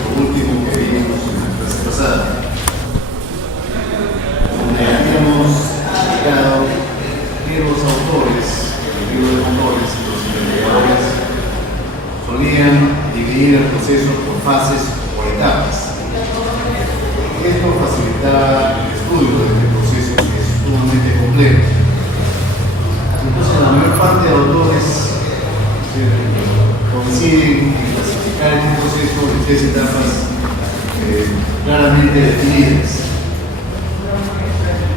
lo último que vimos en la clase pasada, donde habíamos explicado que los autores del libro de motores y los investigadores solían dividir el proceso por fases o por etapas. Esto facilitaba el estudio de este proceso que es sumamente complejo. Entonces, la mayor parte de autores coinciden en clasificar este proceso en tres etapas claramente definidas.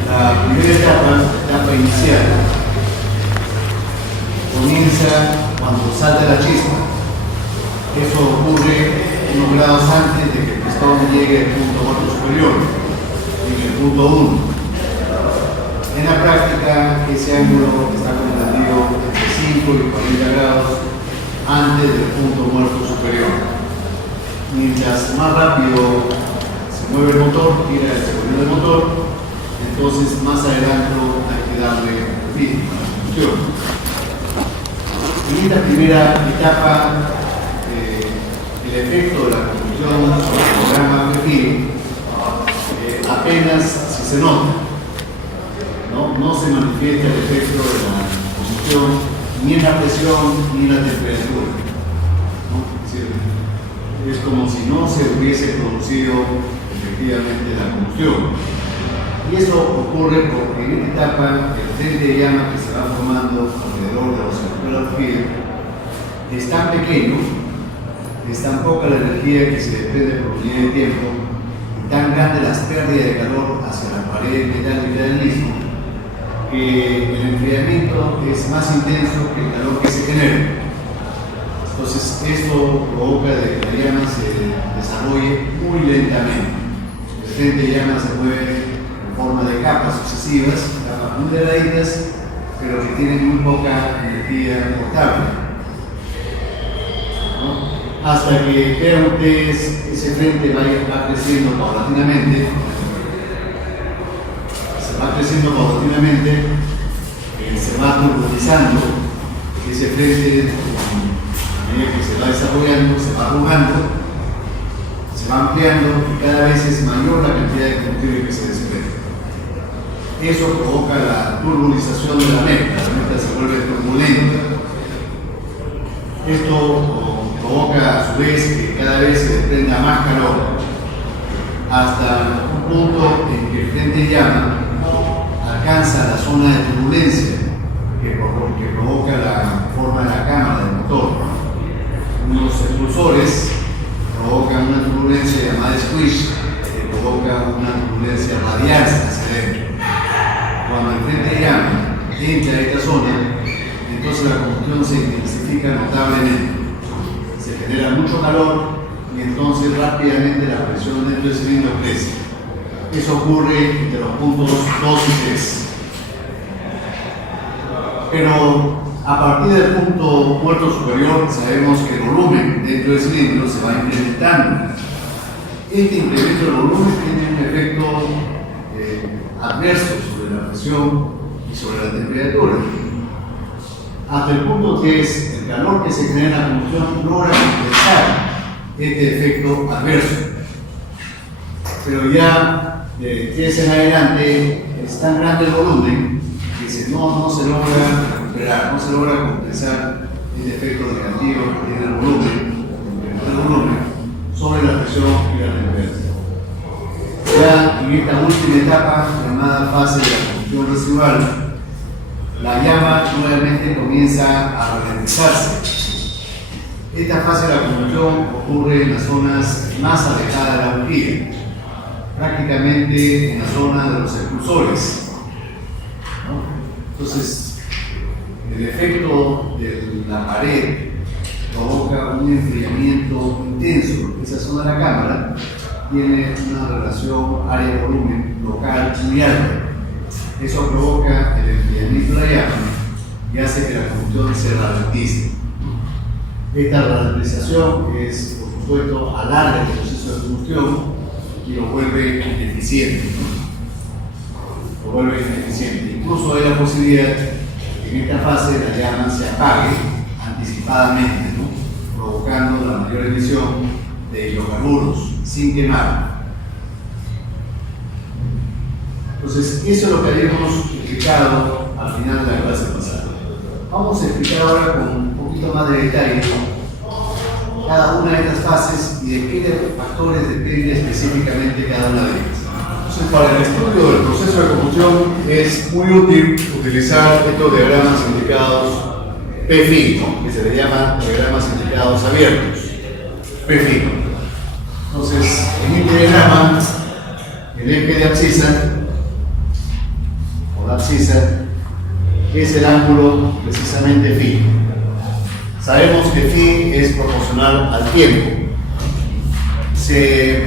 La primera etapa, la etapa inicial, comienza cuando salta la chispa. Eso ocurre unos grados antes de que el pistón llegue al punto muerto superior, en el punto 1. En la práctica, ese ángulo está comprendido entre 5 y 40 grados antes del punto muerto superior. Mientras más rápido se mueve el motor, gira el desarrollo del motor, entonces más adelante hay que darle ritmo a la función. En esta primera etapa, el efecto de la conducción sobre el programa referido apenas si se nota. No se manifiesta el efecto de la combustión ni en la presión ni en la temperatura. Es como si no se hubiese producido efectivamente la combustión. Y eso ocurre porque en esta etapa el frente de llama que se va formando alrededor de los centros es tan pequeño, es tan poca la energía que se desprende por unidad de tiempo y tan grande las pérdidas de calor hacia la pared metálica del mismo, que el enfriamiento es más intenso que el calor que se genera. Entonces, esto provoca de que la llama se desarrolle muy lentamente. El frente de llama se mueve en forma de capas sucesivas, capas muy delgaditas, pero que tienen muy poca energía portable. Hasta que vean ustedes ese frente va creciendo paulatinamente. Se va turbulizando ese frente, a medida que se va desarrollando, se va arrugando, se va ampliando y cada vez es mayor la cantidad de combustible que se desprende. Eso provoca la turbulización de la mezcla se vuelve turbulenta. Esto provoca a su vez que cada vez se desprenda más calor, hasta un punto en que el frente de llama alcanza la zona de turbulencia que provoca la forma de la cámara del motor. Unos expulsores provocan una turbulencia llamada squish, que provoca una turbulencia radial hacia adentro. Cuando el frente de llama entra a esta zona, entonces la combustión se intensifica notablemente. Se genera mucho calor y entonces rápidamente la presión dentro del cilindro crece. Eso ocurre entre los puntos 2 y 3. Pero a partir del punto muerto superior sabemos que el volumen dentro del cilindro se va incrementando. Este incremento del volumen tiene un efecto adverso sobre la presión y sobre la temperatura. Hasta el punto que es el calor que se genera en la combustión logra compensar este efecto adverso. Pero ya de 3 en adelante es tan grande el volumen que no se logra recuperar, no se logra compensar el efecto negativo que tiene el volumen sobre la presión y la temperatura. Ya en esta última etapa, llamada fase de la combustión residual, la llama nuevamente comienza a ralentizarse. Esta fase de la combustión ocurre en las zonas más alejadas de la bujía, prácticamente en la zona de los expulsores. Entonces, el efecto de la pared provoca un enfriamiento intenso. Esa zona de la cámara tiene una relación área-volumen local muy alta. Eso provoca el enfriamiento de la llama y hace que la combustión se ralentice. Esta ralentización por supuesto, alarga el proceso de combustión y lo vuelve ineficiente. Incluso hay la posibilidad de que en esta fase la llama se apague anticipadamente, provocando la mayor emisión de hidrocarburos sin quemar. Entonces, eso es lo que habíamos explicado al final de la clase pasada. Vamos a explicar ahora con un poquito más de detalle cada una de estas fases y de qué factores depende específicamente cada una de ellas. Entonces, para el estudio del proceso de combustión es muy útil utilizar estos diagramas indicados P-FIG, que se le llama diagramas indicados abiertos. P-FIG. Entonces, en este diagrama, el eje de abscisa, o la abscisa, es el ángulo precisamente phi. Sabemos que phi es proporcional al tiempo.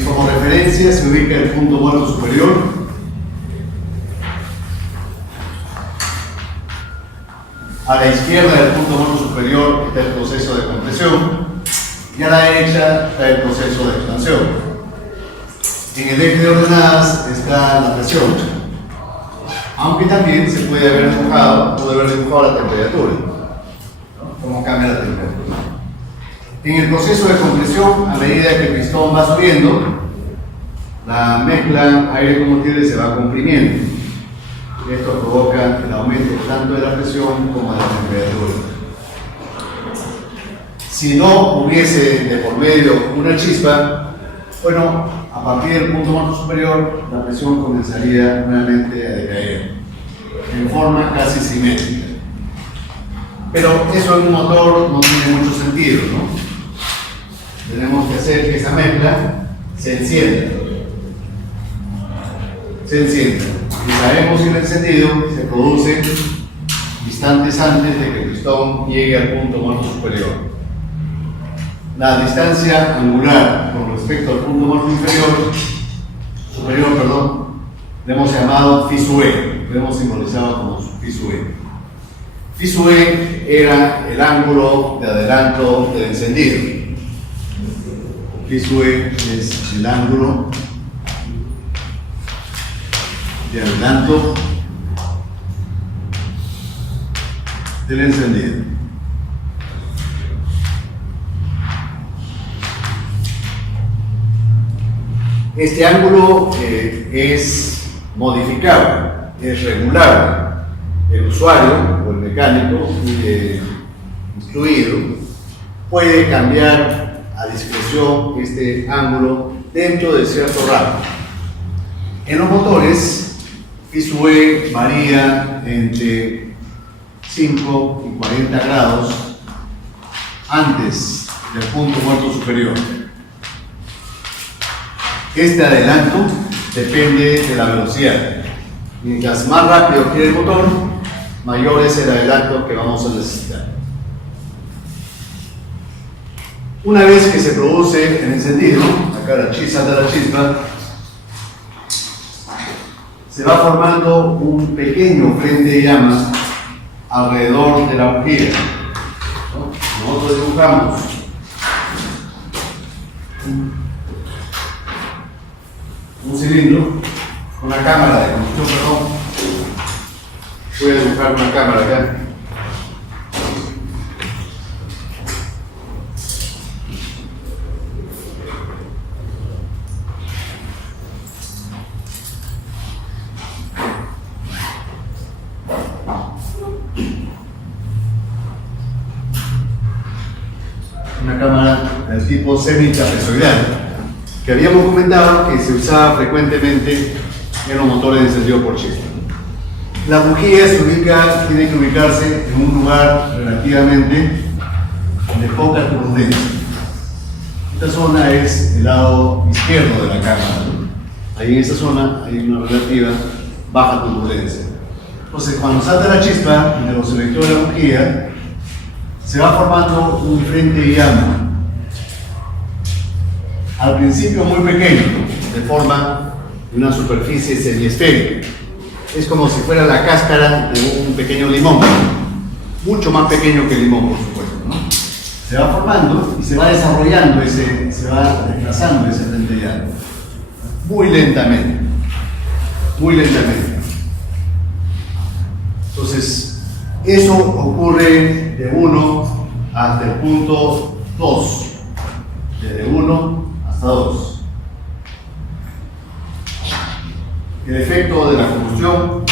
Como referencia se ubica el punto muerto superior. A la izquierda del punto muerto superior está el proceso de compresión y a la derecha está el proceso de expansión. En el eje de ordenadas está la presión, aunque también se puede haber dibujado la temperatura, ¿no? Cómo cambia la temperatura. En el proceso de compresión, a medida que el pistón va subiendo, la mezcla aire-combustible se va comprimiendo. Esto provoca el aumento tanto de la presión como de la temperatura. Si no hubiese de por medio una chispa, bueno, a partir del punto muerto superior, la presión comenzaría nuevamente a decaer en forma casi simétrica. Pero eso en un motor no tiene mucho sentido, ¿no? Tenemos que hacer que esa mezcla se encienda. Y sabemos que el encendido se produce instantes antes de que el pistón llegue al punto muerto superior. La distancia angular con respecto al punto muerto superior, le hemos llamado phi sub e, lo hemos simbolizado como phi sub e. Phi sub e era el ángulo de adelanto del encendido. Phi sub e es el ángulo de adelanto del encendido. Este ángulo es modificable, es regulable. El usuario o el mecánico instruido puede cambiar a discreción este ángulo dentro de cierto rango. En los motores, phi sub e varía entre 5 y 40 grados antes del punto muerto superior. Este adelanto depende de la velocidad. Mientras más rápido gira el motor, mayor es el adelanto que vamos a necesitar. Una vez que se produce el encendido, acá la chispa, se va formando un pequeño frente de llama alrededor de la bujía. Nosotros dibujamos un cilindro, una cámara de combustión, voy a dibujar una cámara acá. Una cámara del tipo semi-trapezoidal, que habíamos comentado que se usaba frecuentemente en los motores de encendido por chispa. La bujía tiene que ubicarse en un lugar relativamente de poca turbulencia. Esta zona es el lado izquierdo de la cámara. Ahí en esa zona hay una relativa baja turbulencia. Entonces, cuando salta la chispa de los selectores de la bujía, se va formando un frente de llama. Al principio muy pequeño, de forma de una superficie semiesférica. Es como si fuera la cáscara de un pequeño limón, mucho más pequeño que el limón, por supuesto, ¿no? Se va formando y se va desarrollando, se va desplazando ese frente de llama. Muy lentamente. Entonces, eso ocurre de 1 hasta el punto 2. Desde 1 hasta 2. El efecto de la combustión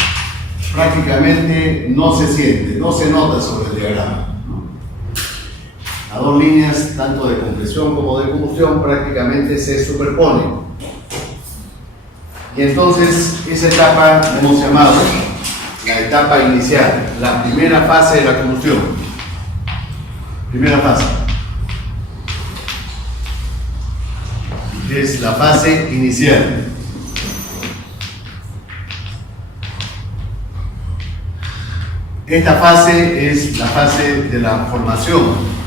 prácticamente no se siente, no se nota sobre el diagrama, ¿no? Las dos líneas, tanto de compresión como de combustión, prácticamente se superponen. Y entonces esa etapa la hemos llamado la etapa inicial, la primera fase de la combustión. Primera fase. Es la fase inicial. Esta fase es la fase de la formación.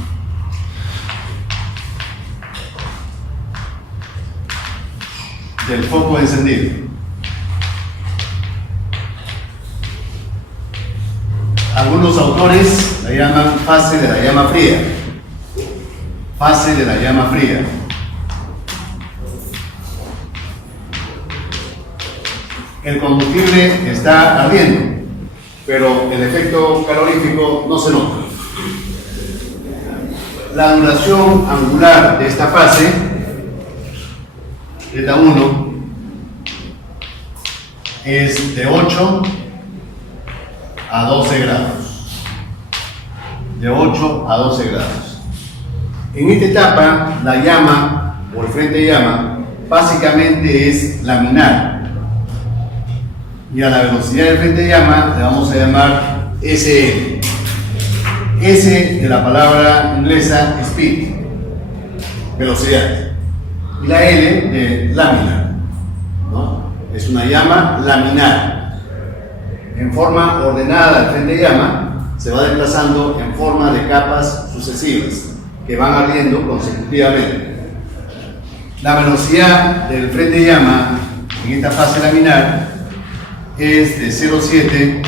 Del foco encendido. Algunos autores la llaman fase de la llama fría. Fase de la llama fría. El combustible está ardiendo, pero el efecto calorífico no se nota. La duración angular de esta fase, eta 1, es de 8 a 12 grados. De 8 a 12 grados. En esta etapa, la llama, o el frente de llama, básicamente es laminar. Y a la velocidad del frente de llama le vamos a llamar SL. S de la palabra inglesa speed, velocidad. Y la L de lámina, ¿no? Es una llama laminar. En forma ordenada al frente de llama se va desplazando en forma de capas sucesivas que van ardiendo consecutivamente. La velocidad del frente de llama en esta fase laminar es de 0,7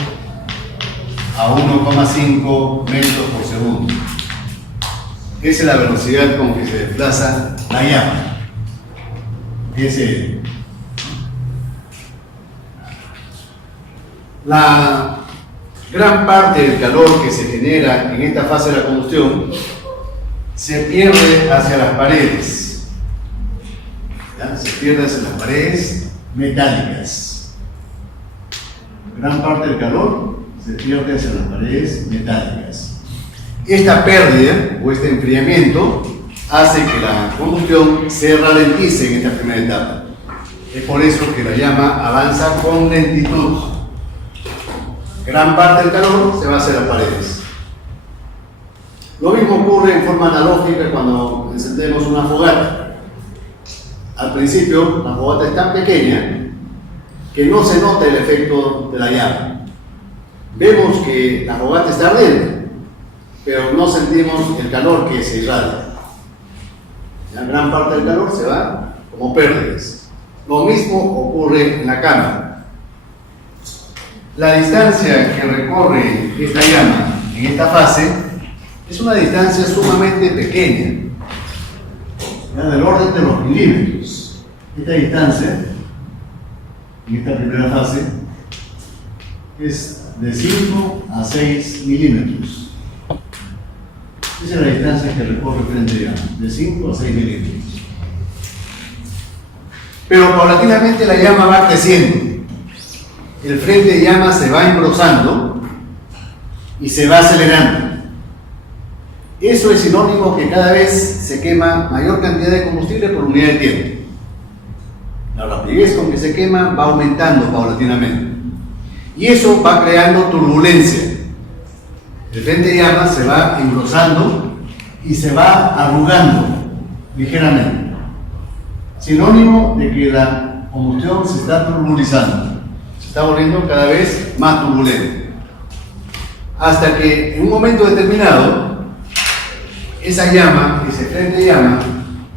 a 1,5 metros por segundo. Esa es la velocidad con que se desplaza la llama. La gran parte del calor que se genera en esta fase de la combustión se pierde hacia las paredes. ¿Ya? Se pierde hacia las paredes metálicas. Gran parte del calor se pierde hacia las paredes metálicas. Esta pérdida o este enfriamiento hace que la combustión se ralentice en esta primera etapa. Es por eso que la llama avanza con lentitud. Gran parte del calor se va hacia las paredes. Lo mismo ocurre en forma analógica cuando encendemos una fogata. Al principio, la fogata es tan pequeña que no se nota el efecto de la llama. Vemos que la fogata está ardiendo, pero no sentimos el calor que se irradia. La gran parte del calor se va como pérdidas. Lo mismo ocurre en la cámara. La distancia que recorre esta llama en esta fase es una distancia sumamente pequeña, del orden de los milímetros. Esta distancia en esta primera fase es de 5 a 6 milímetros. Esa es la distancia que recorre el frente de llama, de 5 a 6 milímetros. Pero paulatinamente la llama va creciendo. El frente de llama se va engrosando y se va acelerando. Eso es sinónimo que cada vez se quema mayor cantidad de combustible por unidad de tiempo. La rapidez con que se quema va aumentando paulatinamente. Y eso va creando turbulencia. El frente de llama se va engrosando y se va arrugando ligeramente. Sinónimo de que la combustión se está turbulizando. Se está volviendo cada vez más turbulente. Hasta que en un momento determinado, esa llama, ese frente de llama,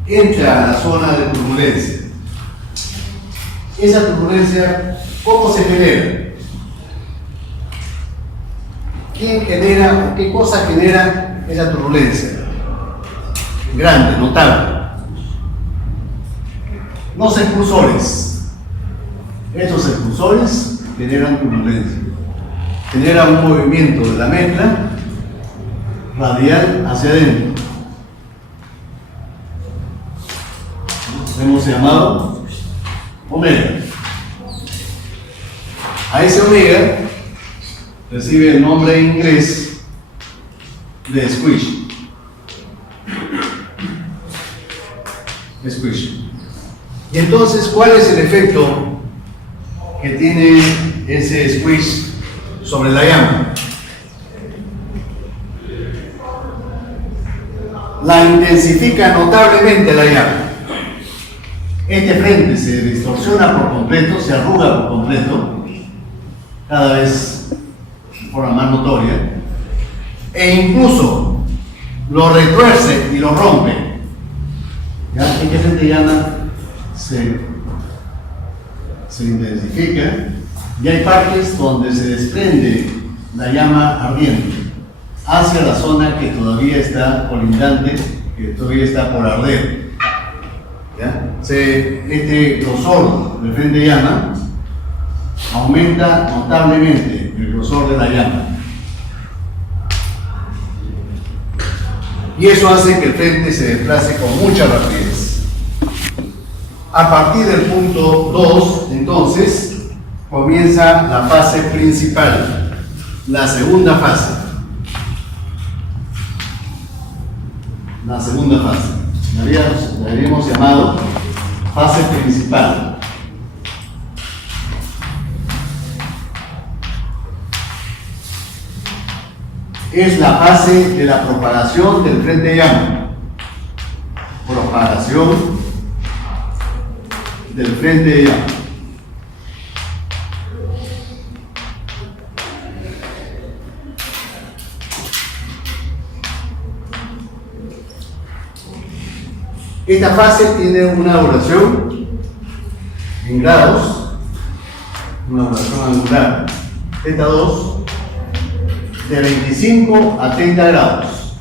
entra a la zona de turbulencia. Esa turbulencia, ¿cómo se genera? ¿Quién genera o qué cosa genera esa turbulencia? Grande, notable. Los expulsores. Estos expulsores generan turbulencia. Generan un movimiento de la mezcla radial hacia adentro. hemos llamado omega. A ese omega recibe el nombre en inglés de squish. Y entonces, ¿cuál es el efecto que tiene ese squish sobre la llama? La intensifica notablemente la llama. Este frente se distorsiona por completo, se arruga por completo, cada vez de forma más notoria, e incluso lo retuerce y lo rompe. ¿Ya? Este frente llama se intensifica y hay partes donde se desprende la llama ardiente hacia la zona que todavía está colindante, que todavía está por arder. ¿Ya? Este grosor del frente de llama aumenta notablemente el grosor de la llama. Y eso hace que el frente se desplace con mucha rapidez. A partir del punto 2, entonces, comienza la fase principal, la segunda fase. La segunda fase. La habíamos llamado fase principal. Es la fase de la propagación del frente de llama. Propagación del frente de llama. Esta fase tiene una duración en grados, una duración angular θ2 de 25 a 30 grados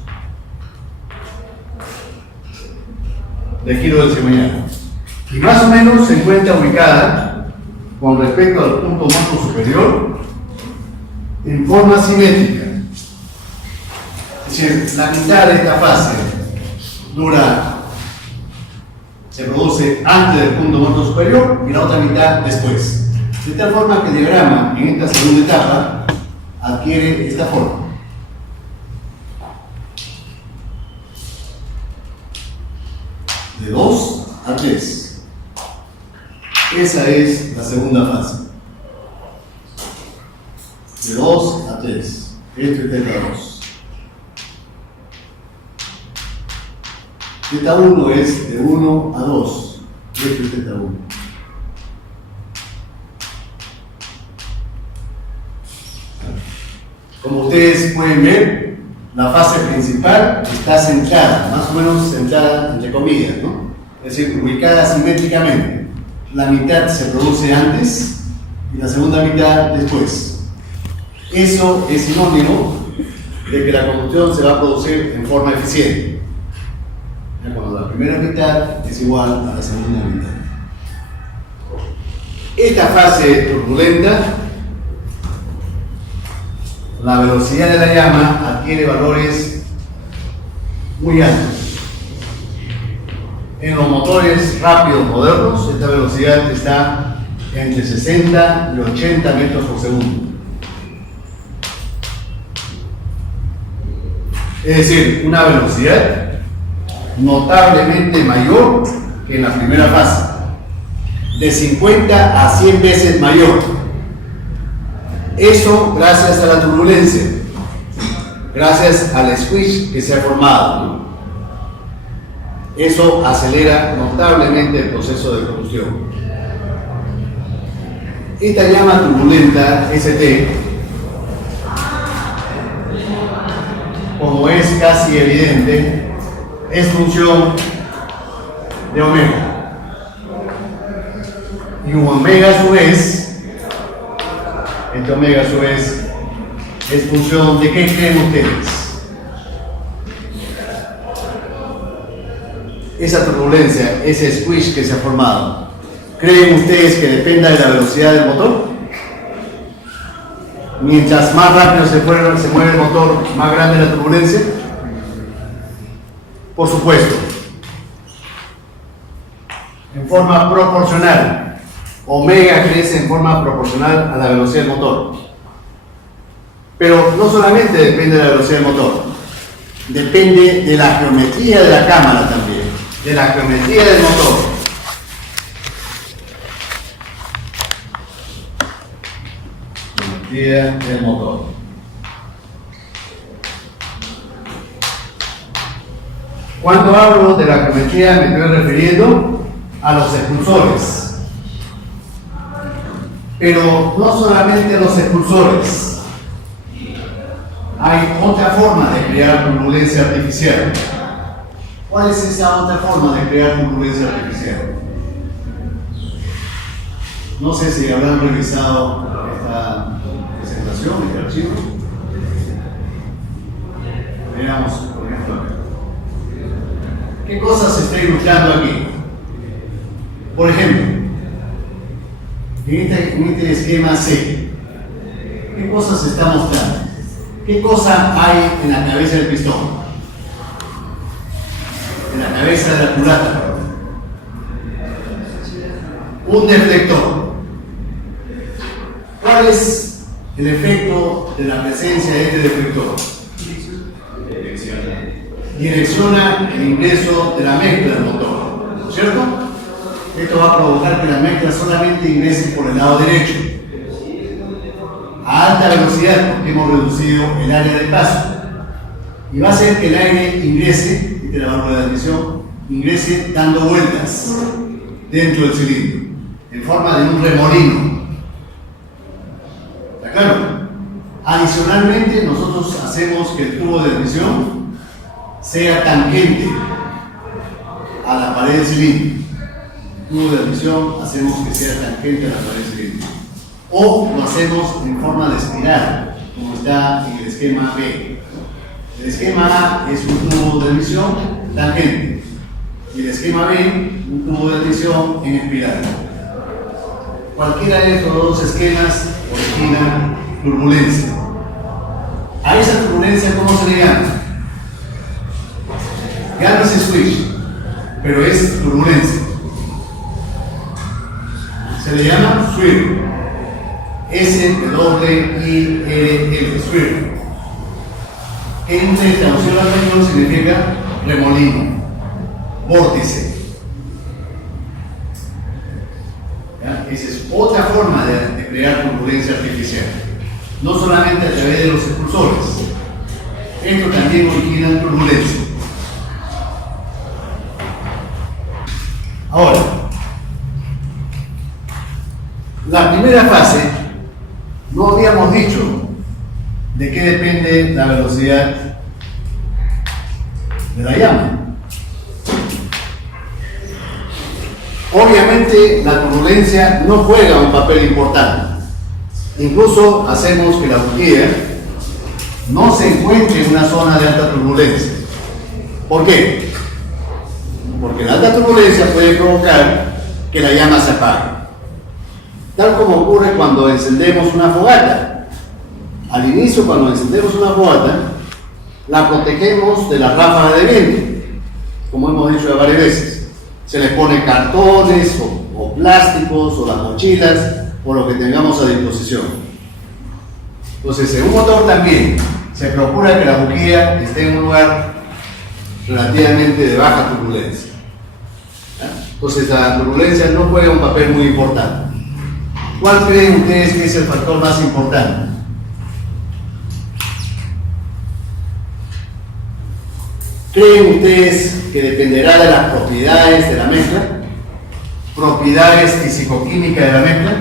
de giro del cigüeñal. Y más o menos se encuentra ubicada con respecto al punto morfo superior en forma simétrica. Es decir, la mitad de esta fase se produce antes del punto morfo superior y la otra mitad después. De tal forma que el diagrama en esta segunda etapa adquiere esta forma. De 2 a 3. Esa es la segunda fase. De 2 a 3. Esto es θ2. θ1 es de 1 a 2. Esto es θ1. Como ustedes pueden ver, la fase principal está centrada, más o menos centrada entre comillas, ¿no? Es decir, ubicada simétricamente. La mitad se produce antes y la segunda mitad después. Eso es sinónimo de que la combustión se va a producir en forma eficiente. Cuando la primera mitad es igual a la segunda mitad. Esta fase turbulenta, la velocidad de la llama adquiere valores muy altos. En los motores rápidos modernos, esta velocidad está entre 60 y 80 metros por segundo. Es decir, una velocidad notablemente mayor que en la primera fase, de 50 a 100 veces mayor. Eso gracias a la turbulencia, gracias al squish que se ha formado, ¿no? Eso acelera notablemente el proceso de combustión. Esta llama turbulenta, ST, como es casi evidente, es función de omega. Y un omega a su vez, este omega a su vez, es función de ¿qué creen ustedes? Esa turbulencia, ese squish que se ha formado, ¿creen ustedes que dependa de la velocidad del motor? Mientras más rápido se mueve el motor, más grande la turbulencia. Por supuesto. en forma proporcional. Omega crece en forma proporcional a la velocidad del motor. Pero no solamente depende de la velocidad del motor, depende de la geometría de la cámara también, de la geometría del motor. Geometría del motor. Cuando hablo de la geometría me estoy refiriendo a los expulsores. Pero no solamente a los expulsores. Hay otra forma de crear turbulencia artificial. ¿Cuál es esa otra forma de crear turbulencia artificial? No sé si habrán revisado esta presentación, este archivo. Veamos, por ejemplo, acá. ¿Qué cosas se está ilustrando aquí? Por ejemplo, en este esquema C, ¿qué cosas se está mostrando? ¿Qué cosa hay en la cabeza del pistón? En la cabeza de la culata, perdón. Un deflector. ¿Cuál es el efecto de la presencia de este deflector? Direcciona el ingreso de la mezcla del motor, ¿no es cierto? Esto va a provocar que la mezcla solamente ingrese por el lado derecho, a alta velocidad, porque hemos reducido el área de paso, y va a hacer que el aire ingrese, esta es la válvula de admisión, ingrese dando vueltas dentro del cilindro, en forma de un remolino. ¿Está claro? Adicionalmente, nosotros hacemos que el tubo de admisión sea tangente a la pared del cilindro. El tubo de admisión hacemos que sea tangente a la pared del cilindro. O lo hacemos en forma de espiral, como está en el esquema B. El esquema A es un tubo de admisión tangente y el esquema B un tubo de admisión en espiral. Cualquiera de estos dos esquemas origina turbulencia. A esa turbulencia, ¿cómo se le llama? Llámese switch, pero es turbulencia. Se le llama swirl. S-W-I-R-L, swirl. En traducción al español significa remolino, vórtice. ¿Ya? Esa es otra forma de crear turbulencia artificial. No solamente a través de los expulsores. Esto también origina turbulencia. Ahora, la primera fase, no habíamos dicho de qué depende la velocidad de la llama. Obviamente, la turbulencia no juega un papel importante. Incluso hacemos que la bujía no se encuentre en una zona de alta turbulencia. ¿Por qué? Porque la alta turbulencia puede provocar que la llama se apague. Tal como ocurre cuando encendemos una fogata. Al inicio, cuando encendemos una fogata, la protegemos de la ráfaga de viento, como hemos dicho ya varias veces. Se les pone cartones o plásticos o las mochilas o lo que tengamos a disposición. Entonces, en un motor también se procura que la bujía esté en un lugar relativamente de baja turbulencia. Entonces, la turbulencia no juega un papel muy importante. ¿Cuál creen ustedes que es el factor más importante? ¿Creen ustedes que dependerá de las propiedades de la mezcla? ¿Propiedades fisicoquímicas de la mezcla?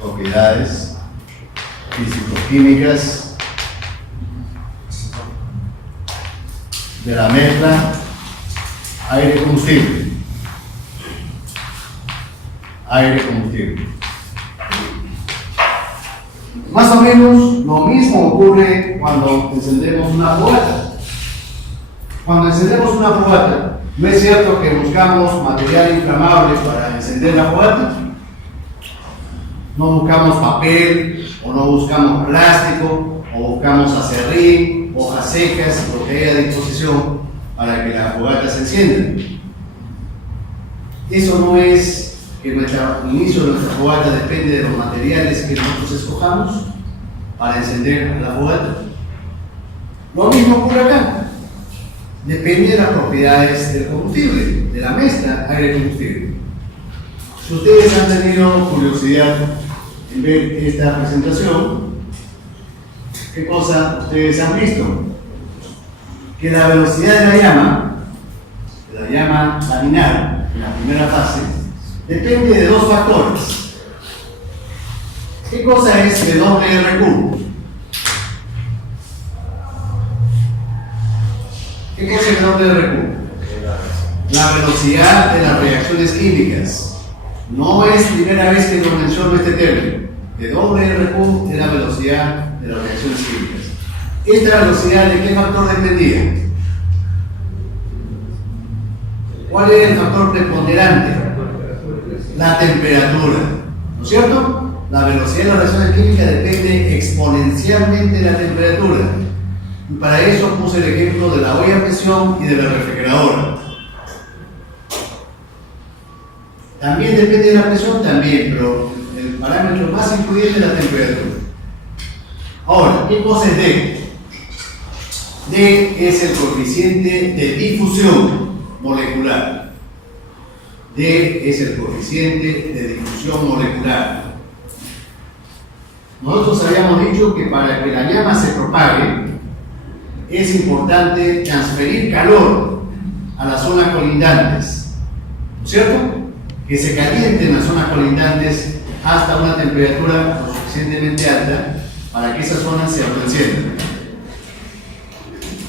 Propiedades fisicoquímicas de la mezcla aire-combustible. Aire-combustible. Más o menos lo mismo ocurre cuando encendemos una fogata. Cuando encendemos una fogata, ¿no es cierto que buscamos material inflamable para encender la fogata? No buscamos papel, o no buscamos plástico, o buscamos acerrín, hojas secas, lo que haya a disposición para que la fogata se encienda. Eso no es que el inicio de nuestra fogata depende de los materiales que nosotros escojamos para encender la fogata. Lo mismo ocurre acá. Depende de las propiedades del combustible, de la mezcla aire-combustible. Si ustedes han tenido curiosidad en ver esta presentación, ¿qué cosa ustedes han visto? Que la velocidad de la llama laminar, en la primera fase, depende de dos factores. ¿Qué cosa es WRQ? ¿Qué cosa es WRQ? La velocidad de las reacciones químicas. No es primera vez que lo menciono este término. WRQ es la velocidad de las reacciones químicas. ¿Esta velocidad de qué factor dependía? ¿Cuál era el factor preponderante? La temperatura. ¿No es cierto? La velocidad de las reacciones químicas depende exponencialmente de la temperatura. Y para eso puse el ejemplo de la olla a presión y de la refrigeradora. También depende de la presión, también, pero el parámetro más influyente es la temperatura. Ahora, ¿qué cosa es D? D es el coeficiente de difusión molecular. D es el coeficiente de difusión molecular. Nosotros habíamos dicho que para que la llama se propague es importante transferir calor a las zonas colindantes, ¿no es cierto? Que se calienten las zonas colindantes hasta una temperatura lo suficientemente alta para que esas zonas se autoenciendan.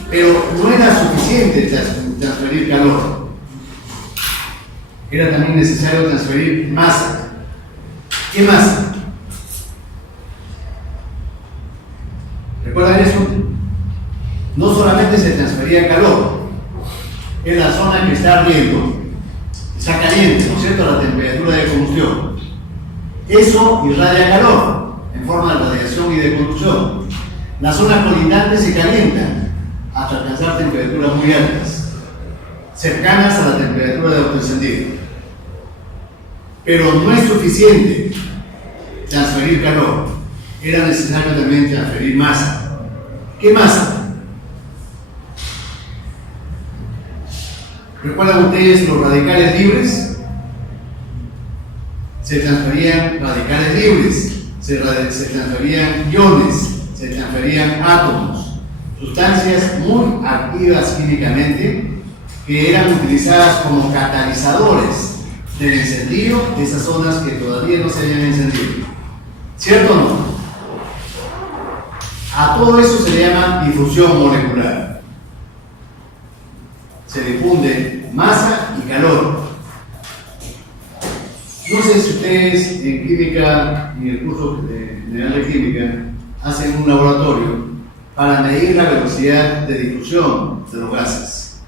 Pero no era suficiente transferir calor, era también necesario transferir masa. ¿Qué masa? ¿Recuerdan eso? No solamente se transfería calor, es la zona que está ardiendo, está caliente, ¿no es cierto?, a la temperatura de combustión. Eso irradia calor en forma de radiación y de conducción. Las zonas colindantes se calientan hasta alcanzar temperaturas muy altas, cercanas a la temperatura de autoencendido. Pero no es suficiente transferir calor, era necesario también transferir masa. ¿Qué masa? ¿Recuerdan ustedes los radicales libres? Se transferían radicales libres, se transferían iones, se transferían átomos, sustancias muy activas químicamente que eran utilizadas como catalizadores del encendido de esas zonas que todavía no se habían encendido. ¿Cierto o no? A todo eso se le llama difusión molecular. Se difunde masa y calor. No sé si ustedes en química, en el curso general de química, hacen un laboratorio para medir la velocidad de difusión de los gases.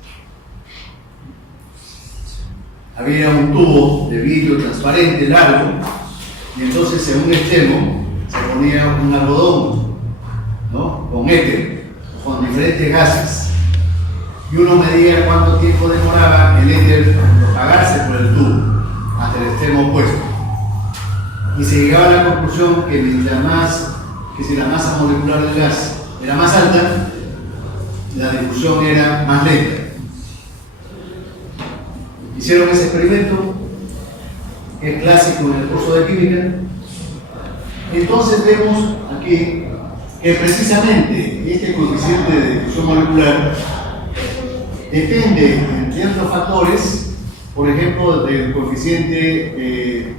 Había un tubo de vidrio transparente largo y entonces en un extremo se ponía un algodón, ¿no?, con éter, con diferentes gases. Y uno medía cuánto tiempo demoraba el éter propagarse por el tubo hasta el extremo opuesto. Y se llegaba a la conclusión que si la masa molecular del gas era más alta, la difusión era más lenta. Hicieron ese experimento, que es clásico en el curso de química. Entonces vemos aquí que precisamente este coeficiente de difusión molecular depende, entre otros factores, por ejemplo, del coeficiente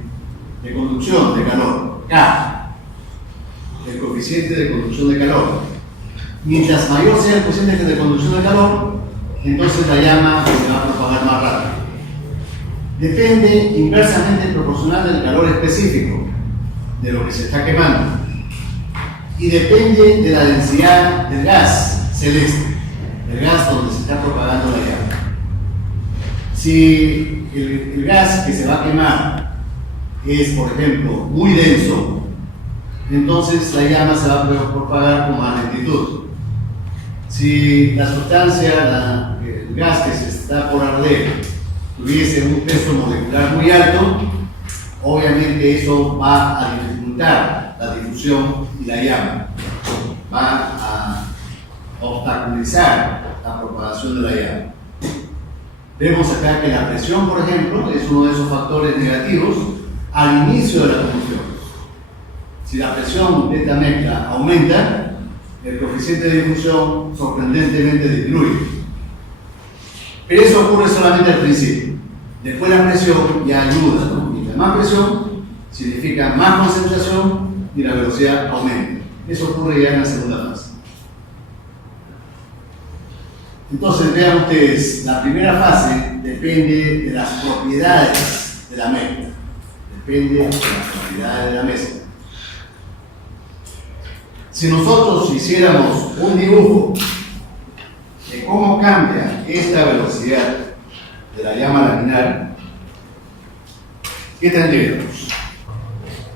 de conducción de calor, K, el coeficiente de conducción de calor. Mientras mayor sea el coeficiente de conducción de calor, entonces la llama se va a propagar más rápido. Depende inversamente proporcional del calor específico de lo que se está quemando y depende de la densidad del gas celeste, el gas donde se está propagando la llama. Si el gas que se va a quemar es, por ejemplo, muy denso, entonces la llama se va a propagar con más lentitud. Si la sustancia, el gas que se está por arder tuviese un peso molecular muy alto, obviamente eso va a dificultar la difusión y la llama, va a obstaculizar la propagación de la llama. Vemos acá que la presión, por ejemplo, es uno de esos factores negativos al inicio de la combustión. Si la presión de esta mezcla aumenta, el coeficiente de difusión sorprendentemente disminuye. Pero eso ocurre solamente al principio. Después la presión ya ayuda, ¿no? Mientras más presión significa más concentración y la velocidad aumenta. Eso ocurre ya en la segunda fase. Entonces vean ustedes, la primera fase depende de las propiedades de la mezcla. Depende de las propiedades de la mezcla. Si nosotros hiciéramos un dibujo de cómo cambia esta velocidad de la llama laminar, ¿qué tendríamos?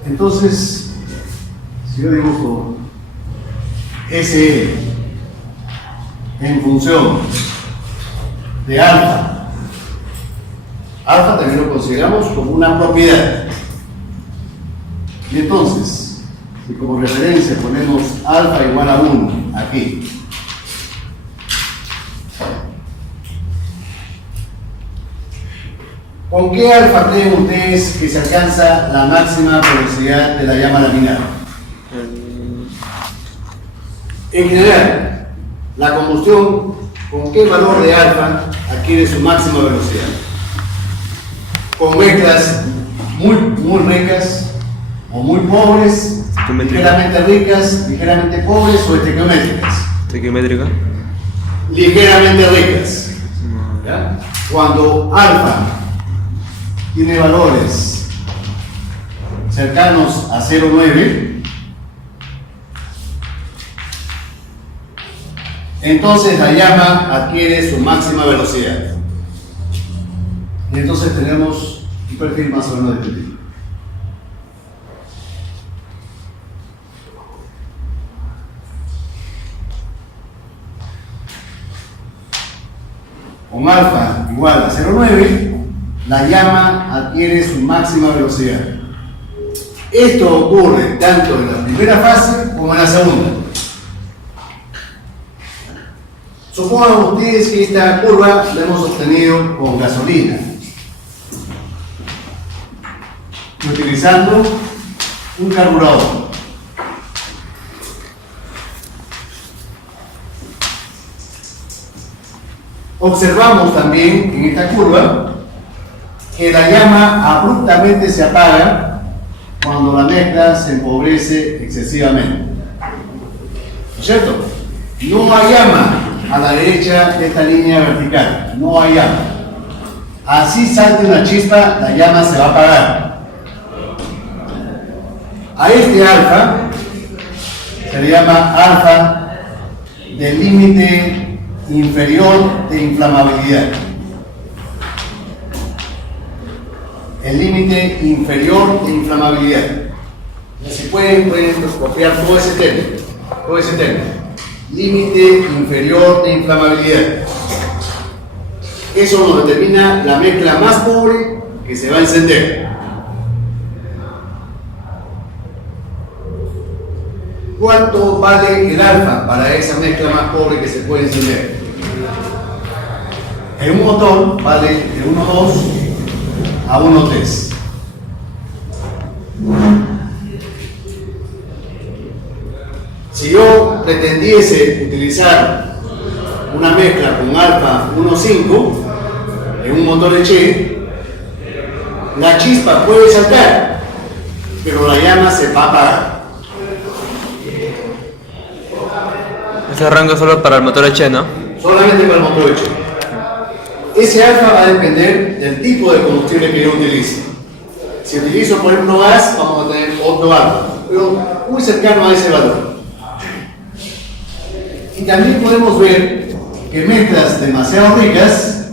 Entonces, si yo dibujo SL en función de alfa, alfa también lo consideramos como una propiedad. Y entonces, si como referencia ponemos alfa igual a 1 aquí, ¿con qué alfa creen ustedes que se alcanza la máxima velocidad de la llama laminar? En general, la combustión, ¿con qué valor de alfa adquiere su máxima velocidad? Con mezclas muy ricas o muy pobres, ligeramente ricas, ligeramente pobres o estequiométricas. ¿Estequiométrica? Ligeramente ricas. ¿Ya? Cuando alfa tiene valores cercanos a 0,9, entonces la llama adquiere su máxima velocidad. Y entonces tenemos un perfil más o menos definido. Con alfa igual a 0,9, la llama adquiere su máxima velocidad. Esto ocurre tanto en la primera fase como en la segunda. Supongan ustedes que esta curva la hemos obtenido con gasolina, utilizando un carburador. Observamos también en esta curva que la llama abruptamente se apaga cuando la mezcla se empobrece excesivamente. ¿No es cierto? No hay llama a la derecha de esta línea vertical, no hay llama. Así salte una chispa, la llama se va a apagar. A este alfa se le llama alfa del límite inferior de inflamabilidad. El límite inferior de inflamabilidad. Si pueden copiar todo ese término. Límite inferior de inflamabilidad. Eso nos determina la mezcla más pobre que se va a encender. ¿Cuánto vale el alfa para esa mezcla más pobre que se puede encender? En un motor vale de 1,2 a 1,3. Si yo pretendiese utilizar una mezcla con alfa 1,5 en un motor Leche, la chispa puede saltar, pero la llama se va a apagar. Ese rango solo para el motor H, ¿no? Solamente para el motor H. Ese alfa va a depender del tipo de combustible que yo utilice. Si utilizo, por ejemplo, gas, vamos a tener otro alfa, pero muy cercano a ese valor. Y también podemos ver que mezclas demasiado ricas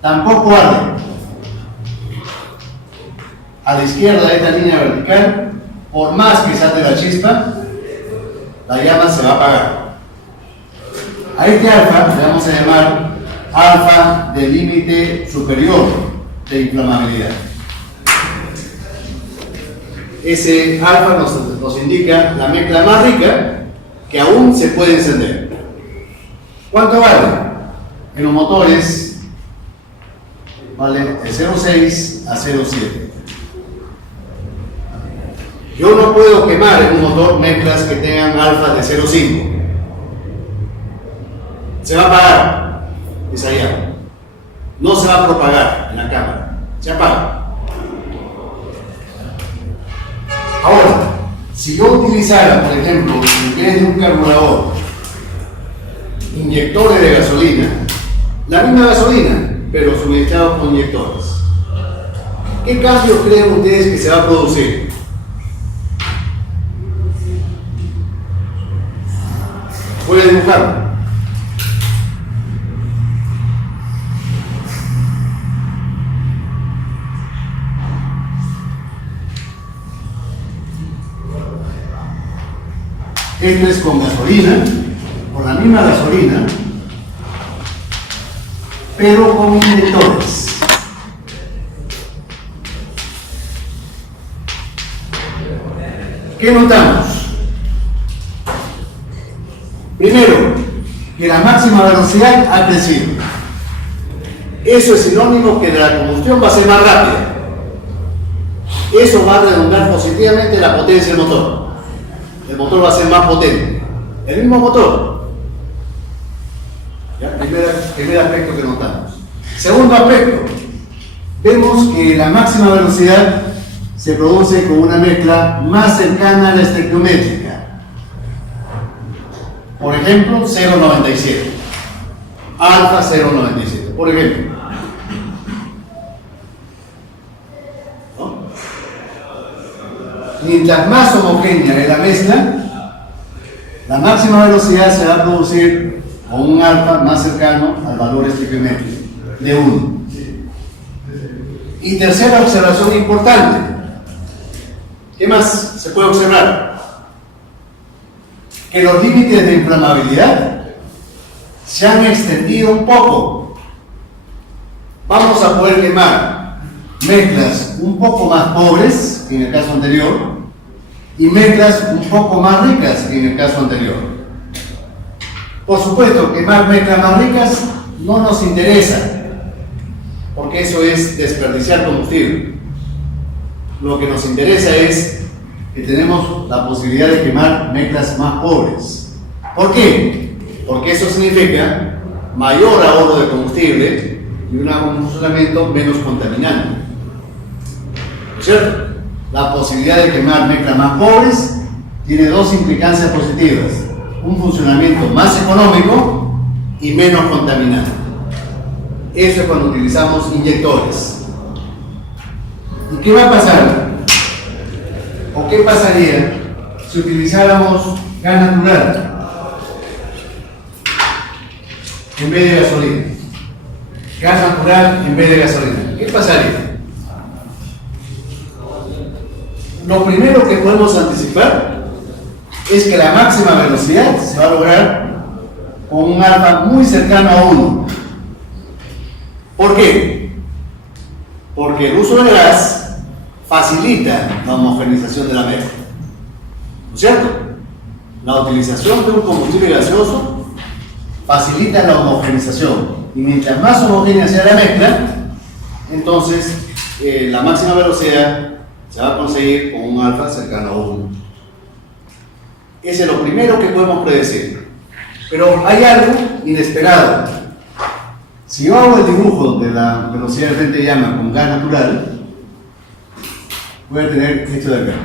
tampoco arden. A la izquierda de esta línea vertical, por más que salte la chispa, la llama se va a apagar. A este alfa le vamos a llamar alfa del límite superior de inflamabilidad. Ese alfa nos indica la mezcla más rica que aún se puede encender. ¿Cuánto vale? En los motores vale de 0,6 a 0,7. Yo no puedo quemar en un motor mezclas que tengan alfa de 0,5. Se va a apagar esa llama. No se va a propagar en la cámara. Se apaga. Ahora, si yo utilizara, por ejemplo, en vez de un carburador, inyectores de gasolina, la misma gasolina, pero suministrado con inyectores, ¿qué cambio creen ustedes que se va a producir? Voy a dibujarlo. Esto es con gasolina, con la misma gasolina, pero con inyectores. ¿Qué notamos? Primero, que la máxima velocidad ha crecido. Eso es sinónimo que la combustión va a ser más rápida. Eso va a redundar positivamente la potencia del motor. El motor va a ser más potente. El mismo motor. ¿Ya? Primer aspecto que notamos. Segundo aspecto. Vemos que la máxima velocidad se produce con una mezcla más cercana a la estequiométrica. Por ejemplo, 0,97. Alfa 0,97. Por ejemplo. Mientras más homogénea es la mezcla, la máxima velocidad se va a producir con un alfa más cercano al valor estequiométrico de 1. Y tercera observación importante. ¿Qué más se puede observar? Que los límites de inflamabilidad se han extendido un poco. Vamos a poder quemar mezclas un poco más pobres que en el caso anterior y mezclas un poco más ricas que en el caso anterior. Por supuesto, quemar mezclas más ricas no nos interesa, porque eso es desperdiciar combustible. Lo que nos interesa es que tenemos la posibilidad de quemar mezclas más pobres. ¿Por qué? Porque eso significa mayor ahorro de combustible y un funcionamiento menos contaminante. ¿Cierto? La posibilidad de quemar mezclas más pobres tiene dos implicancias positivas: un funcionamiento más económico y menos contaminante. Eso es cuando utilizamos inyectores. ¿Y qué va a pasar? ¿O qué pasaría si utilizáramos gas natural en vez de gasolina? Gas natural en vez de gasolina. ¿Qué pasaría? Lo primero que podemos anticipar es que la máxima velocidad se va a lograr con un alfa muy cercano a 1. ¿Por qué? Porque el uso del gas facilita la homogeneización de la mezcla. ¿No es cierto? La utilización de un combustible gaseoso facilita la homogeneización. Y mientras más homogénea sea la mezcla, entonces la máxima velocidad se va a conseguir con un alfa cercano a 1. Ese es lo primero que podemos predecir. Pero hay algo inesperado. Si yo hago el dibujo de la velocidad de frente de llama con gas natural, voy a tener esto de acá.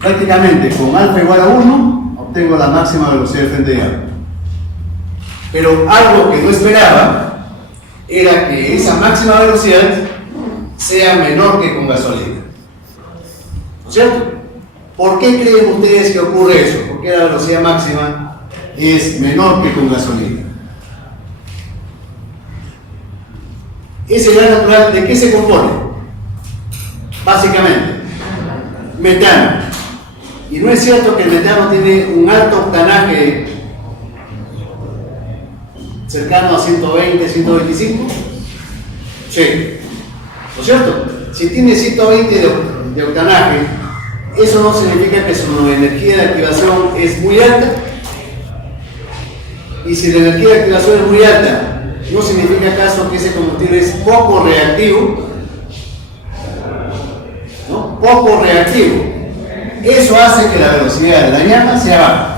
Prácticamente con alfa igual a 1 obtengo la máxima velocidad de frente de llama. Pero algo que no esperaba era que esa máxima velocidad sea menor que con gasolina. ¿No es cierto? ¿Por qué creen ustedes que ocurre eso? ¿Por qué la velocidad máxima es menor que con gasolina? Ese gas natural, ¿de qué se compone? Básicamente, metano. Y no es cierto que el metano tiene un alto octanaje cercano a 120, 125. Sí, ¿no es cierto? Si tiene 120 de octanaje, eso no significa que su energía de activación es muy alta. Y si la energía de activación es muy alta, ¿no significa acaso que ese combustible es poco reactivo? ¿No? Poco reactivo. Eso hace que la velocidad de la llama sea baja.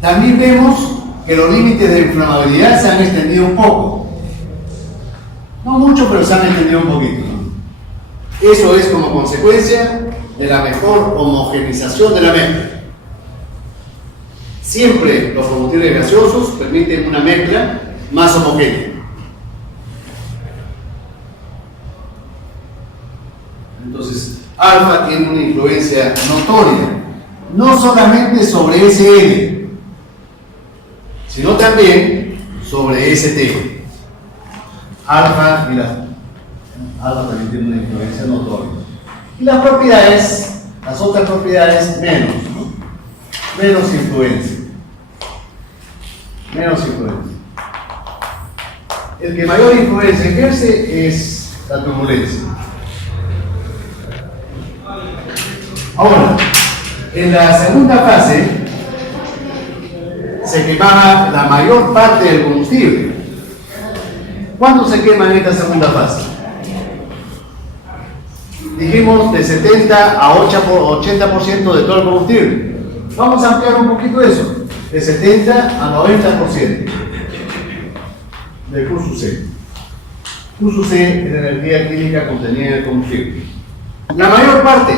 También vemos que los límites de inflamabilidad se han extendido un poco. No mucho, pero se han extendido un poquito, ¿no? Eso es como consecuencia de la mejor homogenización de la mezcla. Siempre los combustibles gaseosos permiten una mezcla más homogénea. Entonces, alfa tiene una influencia notoria, no solamente sobre SN, sino también sobre ST. Alfa también tiene una influencia notoria. Y las propiedades, las otras propiedades, menos, ¿no? Menos influencia. Menos influencia. El que mayor influencia ejerce es la turbulencia. Ahora, en la segunda fase se quemaba la mayor parte del combustible. ¿Cuánto se quema en esta segunda fase? Dijimos de 70 a 80% de todo el combustible. Vamos a ampliar un poquito eso, de 70 a 90% del Q/C. Q/C es la energía química contenida en el combustible. La mayor parte.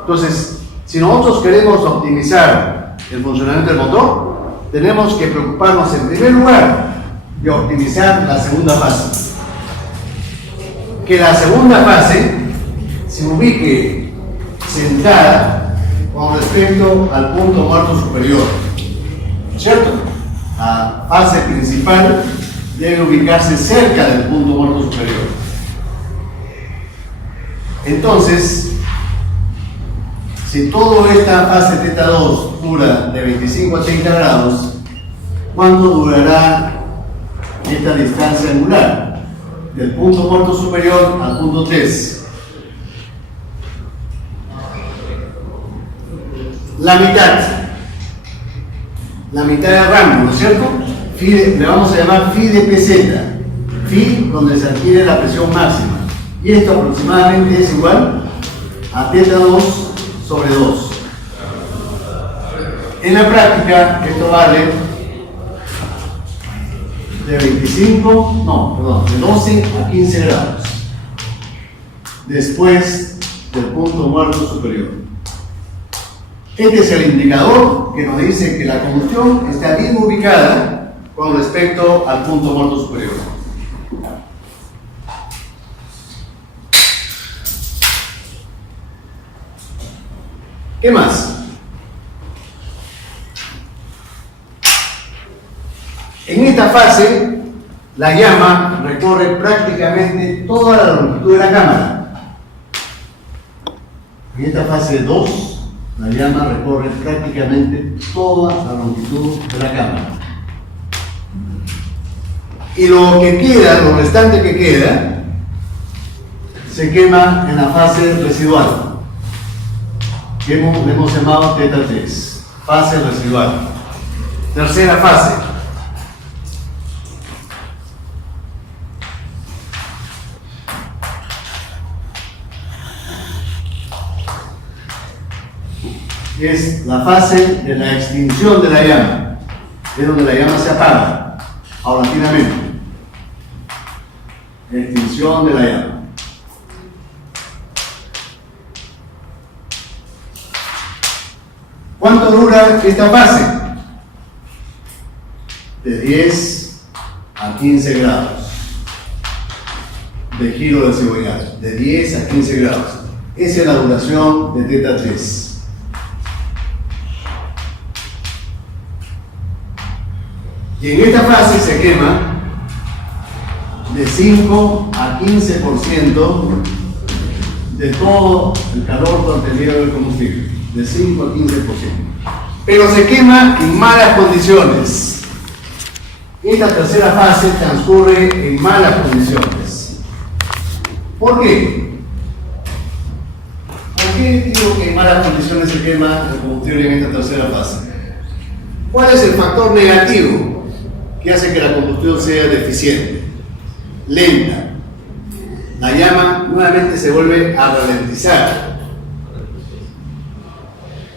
Entonces, si nosotros queremos optimizar el funcionamiento del motor, tenemos que preocuparnos en primer lugar de optimizar la segunda fase. Que la segunda fase se ubique centrada con respecto al punto muerto superior, ¿no es cierto? La fase principal debe ubicarse cerca del punto muerto superior. Entonces, si toda esta fase θ2 dura de 25 a 30 grados, ¿cuánto durará esta distancia angular? Del punto muerto superior al punto 3. La mitad del rango, ¿no es cierto? Le vamos a llamar phi de pz. Phi donde se adquiere la presión máxima. Y esto aproximadamente es igual a θ2 sobre 2. En la práctica, esto vale de 12 a 15 grados después del punto muerto superior. Este es el indicador que nos dice que la combustión está bien ubicada con respecto al punto muerto superior. ¿Qué más? En esta fase, la llama recorre prácticamente toda la longitud de la cámara. En esta fase 2, la llama recorre prácticamente toda la longitud de la cámara. Y lo que queda, lo restante que queda, se quema en la fase residual, que le hemos llamado θ3, fase residual. Tercera fase. Es la fase de la extinción de la llama, es donde la llama se apaga paulatinamente. Extinción de la llama. ¿Cuánto dura esta fase? De 10 a 15 grados de giro de cebollado, de 10 a 15 grados. Esa es la duración de θ3. Y en esta fase se quema de 5 a 15% de todo el calor contenido del combustible, de 5 a 15%. Pero se quema en malas condiciones. Esta tercera fase transcurre en malas condiciones. ¿Por qué? ¿Por qué digo que en malas condiciones se quema el combustible en esta tercera fase? ¿Cuál es el factor negativo que hace que la combustión sea deficiente, lenta? La llama nuevamente se vuelve a ralentizar.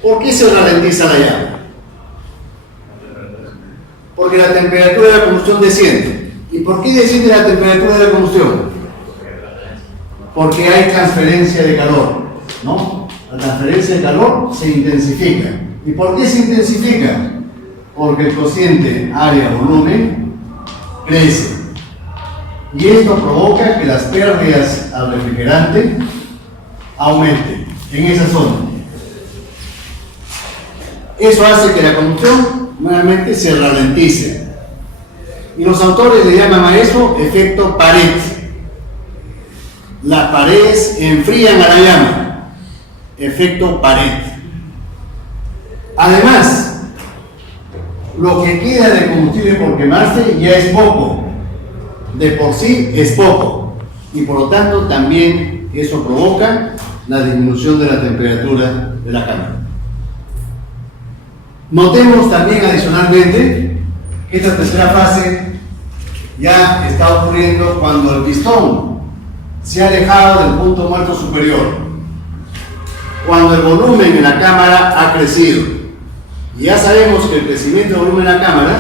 ¿Por qué se ralentiza la llama? Porque la temperatura de la combustión desciende. ¿Y por qué desciende la temperatura de la combustión? Porque hay transferencia de calor, ¿no? La transferencia de calor se intensifica. ¿Y por qué se intensifica? Porque el cociente área-volumen crece. Y esto provoca que las pérdidas al refrigerante aumenten en esa zona. Eso hace que la combustión nuevamente se ralentice. Y los autores le llaman a eso efecto pared. Las paredes enfrían a la llama. Efecto pared. Además, lo que queda de combustible por quemarse ya es poco. De por sí es poco. Y por lo tanto también eso provoca la disminución de la temperatura de la cámara. Notemos también adicionalmente que esta tercera fase ya está ocurriendo cuando el pistón se ha alejado del punto muerto superior, cuando el volumen en la cámara ha crecido. Y ya sabemos que el crecimiento del volumen en la cámara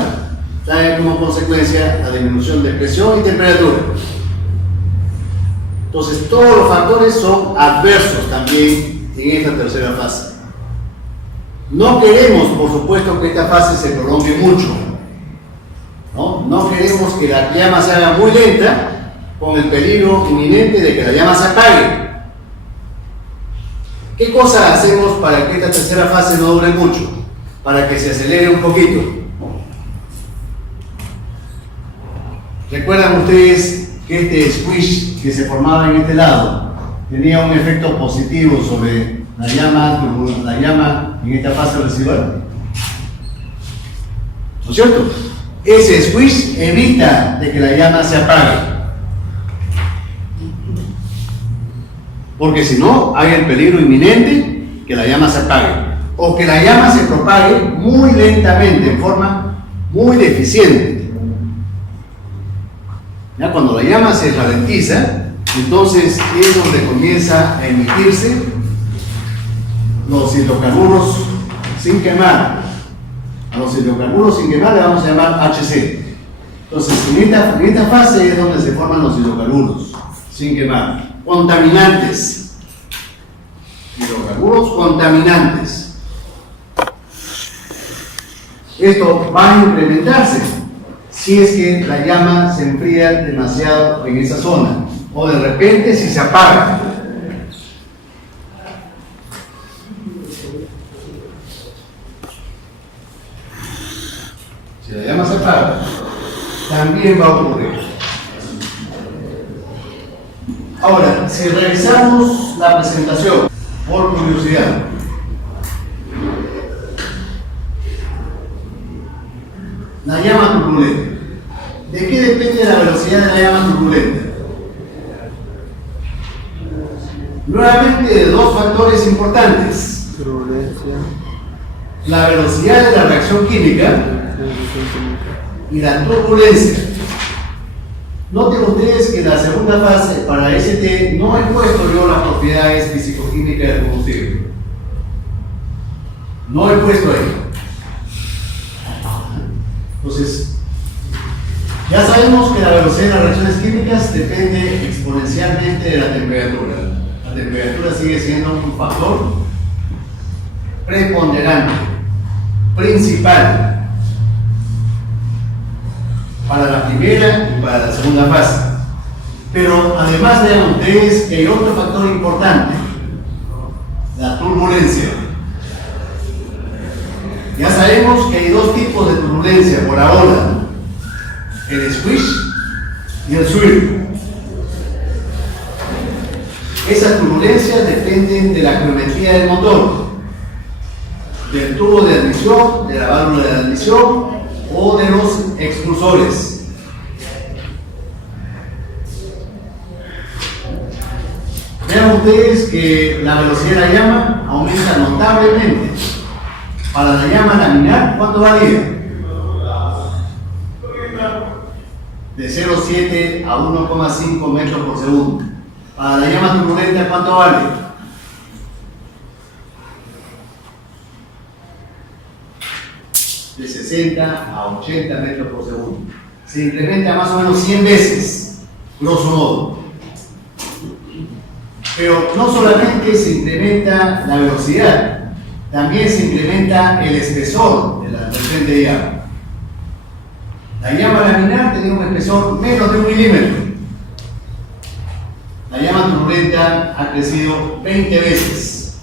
trae como consecuencia la disminución de presión y temperatura. Entonces todos los factores son adversos también en esta tercera fase. No queremos, por supuesto, que esta fase se prolongue mucho. No queremos que la llama se haga muy lenta con el peligro inminente de que la llama se apague. ¿Qué cosa hacemos para que esta tercera fase no dure mucho? Para que se acelere un poquito. ¿Recuerdan ustedes que este squish que se formaba en este lado tenía un efecto positivo sobre la llama en esta fase residual? ¿No es cierto? Ese squish evita de que la llama se apague. Porque si no, hay el peligro inminente que la llama se apague. O que la llama se propague muy lentamente, en forma muy deficiente. ¿Ya? Cuando la llama se ralentiza, entonces es donde comienza a emitirse los hidrocarburos sin quemar. A los hidrocarburos sin quemar le vamos a llamar HC. Entonces, en esta fase es donde se forman los hidrocarburos sin quemar. Contaminantes. Hidrocarburos contaminantes. Esto va a incrementarse si es que la llama se enfría demasiado en esa zona, o de repente si se apaga. Si la llama se apaga, también va a ocurrir. Ahora, si revisamos la presentación, por curiosidad, la llama turbulenta. ¿De qué depende la velocidad de la llama turbulenta? Nuevamente de dos factores importantes. La velocidad de la reacción química y la turbulencia. Noten ustedes que en la segunda fase, para ST, no he puesto yo las propiedades físico-químicas del combustible. No he puesto ahí. Entonces, ya sabemos que la velocidad de las reacciones químicas depende exponencialmente de la temperatura. La temperatura sigue siendo un factor preponderante, principal, para la primera y para la segunda fase. Pero además vean ustedes que hay otro factor importante, la turbulencia. Ya sabemos que hay dos tipos de turbulencia por ahora. el squish y el swirl. Esas turbulencias dependen de la geometría del motor, del tubo de admisión, de la válvula de admisión o de los expulsores. Vean ustedes que la velocidad de la llama aumenta notablemente. Para la llama laminar, ¿cuánto varía? De 0,7 a 1,5 metros por segundo. Para la llama turbulenta, ¿cuánto vale? De 60 a 80 metros por segundo. Se incrementa más o menos 100 veces, grosso modo. Pero no solamente se incrementa la velocidad, también se incrementa el espesor de la frente de llama. La llama laminar tenía un espesor menos de 1 milímetro. La llama turbulenta ha crecido 20 veces.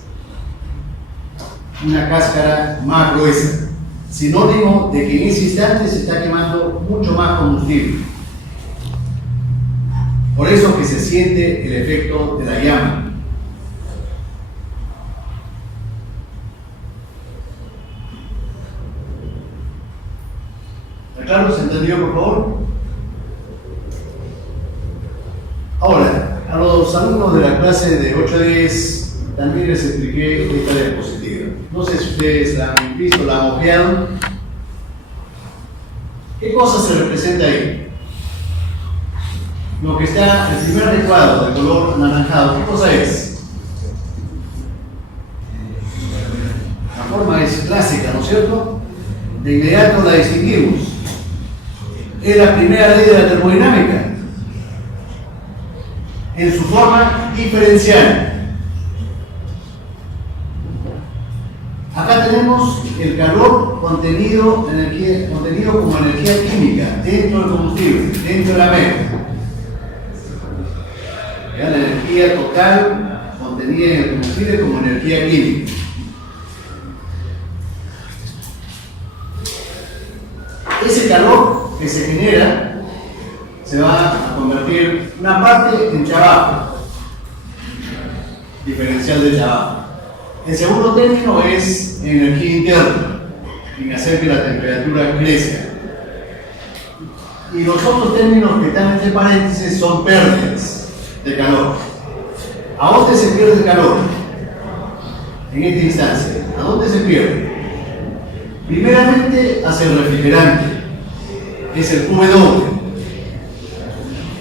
Una cáscara más gruesa. Sinónimo de que en ese instante se está quemando mucho más combustible. Por eso que se siente el efecto de la llama. ¿Claro? ¿Se entendió, por favor? Ahora, a los alumnos de la clase de 8 a 10 también les expliqué esta diapositiva. No sé si ustedes la han visto, la han ojeado. ¿Qué cosa se representa ahí? Lo que está, el primer recuadro de color anaranjado, ¿qué cosa es? La forma es clásica, ¿no es cierto? De inmediato la distinguimos. Es la primera ley de la termodinámica en su forma diferencial. Acá tenemos el calor contenido como energía química dentro del combustible, dentro de la mezcla. La energía total contenida en el combustible como energía química. Ese calor que se genera se va a convertir una parte en trabajo, diferencial de trabajo. El segundo término es energía interna, en hacer que la temperatura crezca. Y los otros términos que están entre paréntesis son pérdidas de calor. ¿A dónde se pierde el calor? En esta instancia, ¿a dónde se pierde? Primeramente hacia el refrigerante. Es el W,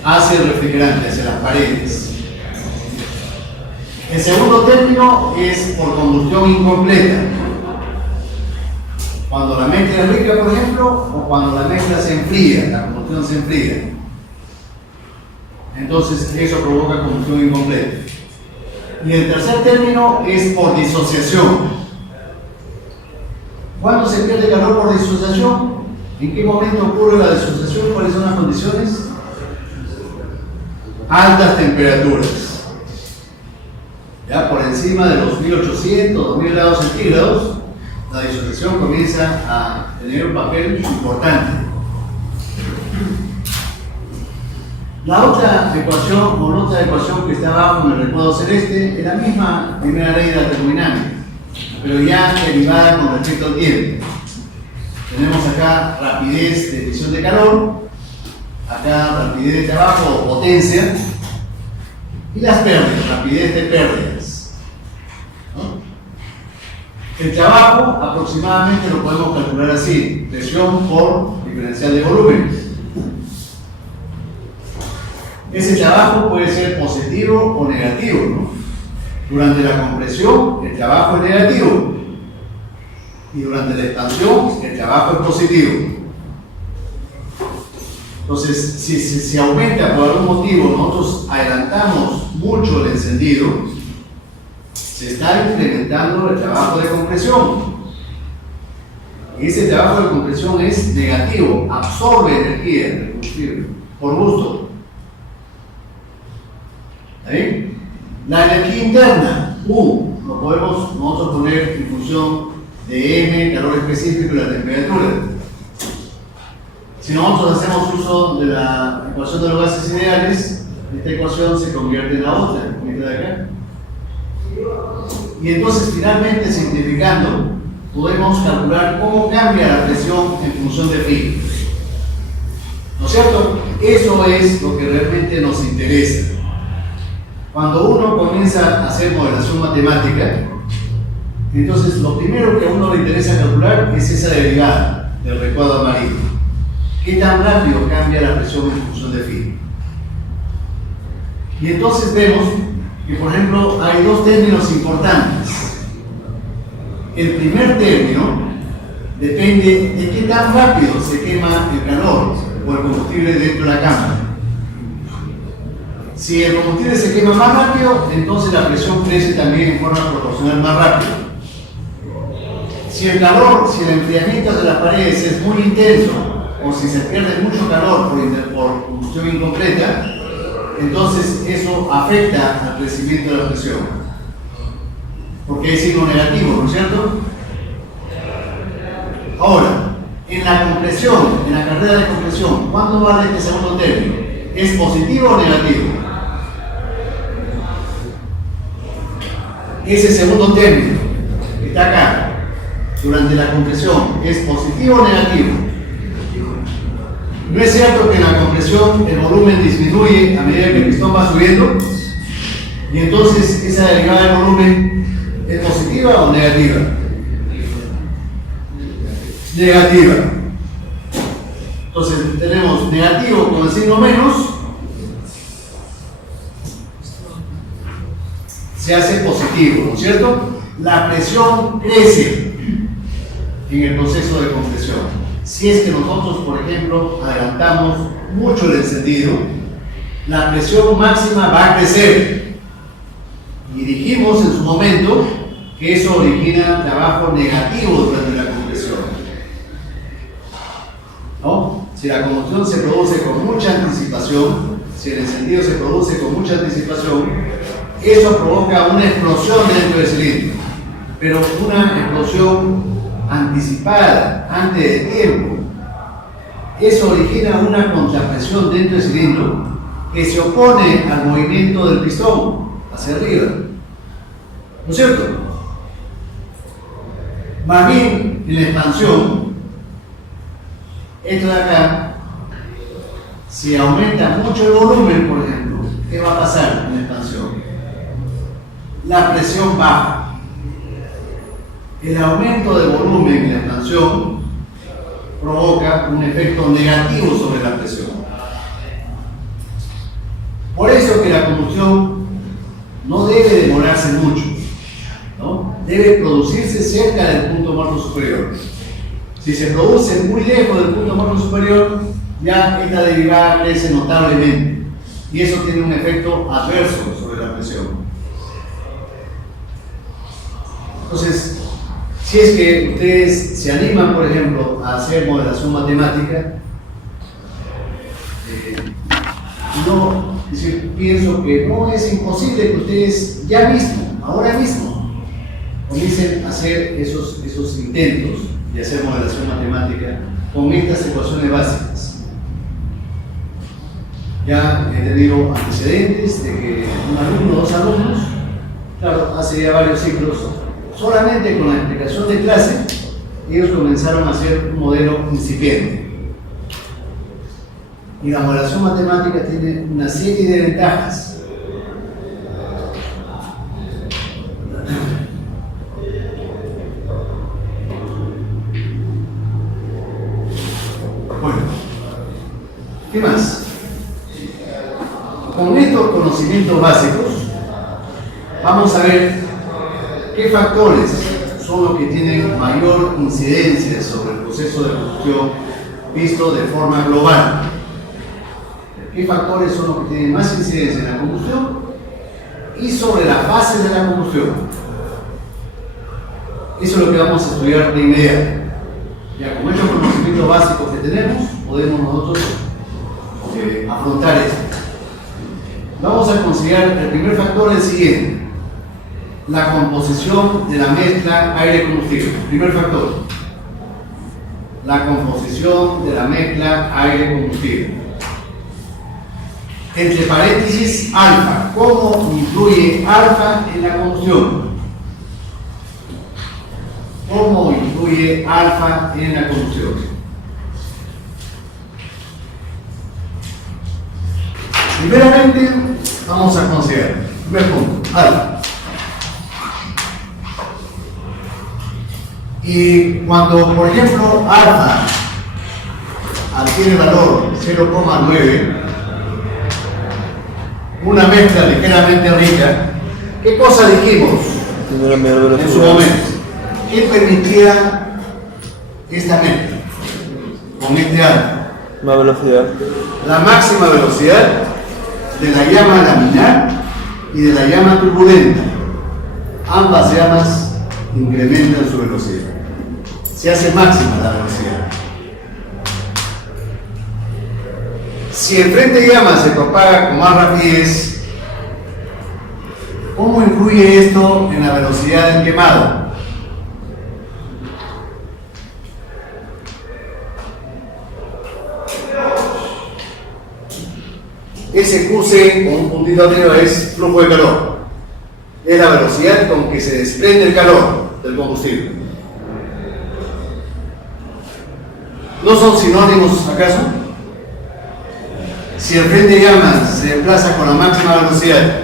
hacia el refrigerante, hacia las paredes. El segundo término es por combustión incompleta. Cuando la mezcla es rica, por ejemplo, o cuando la mezcla se enfría, la combustión se enfría. Entonces eso provoca combustión incompleta. Y el tercer término es por disociación. ¿Cuándo se pierde calor por disociación? ¿En qué momento ocurre la disociación? ¿Cuáles son las condiciones? Altas temperaturas. Ya por encima de los 1800, 2000 grados centígrados, la disociación comienza a tener un papel importante. La otra ecuación que está abajo en el recuadro celeste es la misma primera ley de la termodinámica, pero ya derivada con respecto al tiempo. Tenemos acá rapidez de emisión de calor, acá rapidez de trabajo o potencia, y las pérdidas, rapidez de pérdidas. ¿No? El trabajo aproximadamente lo podemos calcular así: presión por diferencial de volúmenes. Ese trabajo puede ser positivo o negativo, ¿no? Durante la compresión el trabajo es negativo. Y durante la expansión, el trabajo es positivo. Entonces, si se aumenta por algún motivo, nosotros adelantamos mucho el encendido, se está incrementando el trabajo de compresión. Y ese trabajo de compresión es negativo, absorbe energía del combustible, por gusto. ¿Está bien? La energía interna, U, lo podemos nosotros poner en función de M, calor específico y la temperatura. Si nosotros hacemos uso de la ecuación de los gases ideales, esta ecuación se convierte en la otra, mitad de acá. Y entonces, finalmente, simplificando, podemos calcular cómo cambia la presión en función de phi. ¿No es cierto? Eso es lo que realmente nos interesa. Cuando uno comienza a hacer modelación matemática, entonces lo primero que a uno le interesa calcular es esa derivada del recuadro amarillo. ¿Qué tan rápido cambia la presión en función de phi? Y entonces vemos que, por ejemplo, hay dos términos importantes. El primer término depende de qué tan rápido se quema el calor o el combustible dentro de la cámara. Si el combustible se quema más rápido, entonces la presión crece también en forma proporcional más rápido. Si el calor, si el enfriamiento de las paredes es muy intenso, o si se pierde mucho calor por combustión incompleta, entonces eso afecta al crecimiento de la presión, porque es signo negativo, ¿no es cierto? Ahora, en la compresión, en la carrera de compresión, ¿cuándo vale este segundo término? ¿Es positivo o negativo? Ese segundo término que está acá, durante la compresión, ¿es positivo o negativo? ¿No es cierto que en la compresión el volumen disminuye a medida que el pistón va subiendo? Y entonces esa derivada del volumen ¿es positiva o negativa? Negativa. Entonces tenemos negativo con el signo menos, se hace positivo, ¿no es cierto? La presión crece en el proceso de compresión. Si es que nosotros, por ejemplo, adelantamos mucho el encendido, la presión máxima va a crecer. Y dijimos en su momento que eso origina trabajo negativo durante la compresión, ¿no? Si la combustión se produce con mucha anticipación, si el encendido se produce con mucha anticipación, eso provoca una explosión dentro del cilindro, pero una explosión anticipada, antes de tiempo. Eso origina una contrapresión dentro del cilindro que se opone al movimiento del pistón hacia arriba, ¿no es cierto? Más bien, en la expansión, esto de acá, si aumenta mucho el volumen, por ejemplo, ¿qué va a pasar en la expansión? La presión baja. El aumento del volumen en la expansión provoca un efecto negativo sobre la presión. Por eso que la combustión no debe demorarse mucho, ¿no? Debe producirse cerca del punto muerto superior. Si se produce muy lejos del punto muerto superior, ya esta derivada crece notablemente y eso tiene un efecto adverso sobre la presión. Entonces, si es que ustedes se animan, por ejemplo, a hacer modelación matemática, pienso que no es imposible que ustedes ya mismo, ahora mismo, comiencen a hacer esos intentos de hacer modelación matemática con estas ecuaciones básicas. Ya he tenido antecedentes de que un alumno o dos alumnos, claro, hace ya varios ciclos, solamente con la explicación de clase, ellos comenzaron a hacer un modelo incipiente. Y la modelación matemática tiene una serie de ventajas. Bueno, ¿qué más? Con estos conocimientos básicos, vamos a ver qué factores son los que tienen mayor incidencia sobre el proceso de combustión visto de forma global. ¿Qué factores son los que tienen más incidencia en la combustión y sobre las fases de la combustión? Eso es lo que vamos a estudiar de inmediato. Ya con estos conocimientos básicos que tenemos, podemos nosotros afrontar esto. Vamos a considerar el primer factor el siguiente: la composición de la mezcla aire-combustible. Primer factor. la composición de la mezcla aire-combustible. Entre paréntesis, alfa. ¿Cómo influye alfa en la combustión? ¿Cómo influye alfa en la combustión? Primeramente, vamos a considerar. Primer punto, alfa. Y cuando, por ejemplo, alfa adquiere valor 0,9, una mezcla ligeramente rica, ¿qué cosa dijimos en su momento? ¿Qué permitía esta mezcla con este alfa? Más velocidad. La máxima velocidad de la llama laminar y de la llama turbulenta. Ambas llamas incrementan su velocidad. Se hace máxima la velocidad. Si el frente de llama se propaga con más rapidez, ¿cómo influye esto en la velocidad del quemado? Ese QC con un puntito arriba es flujo de calor. Es la velocidad con que se desprende el calor del combustible. ¿No son sinónimos acaso? Si el frente de llamas se desplaza con la máxima velocidad,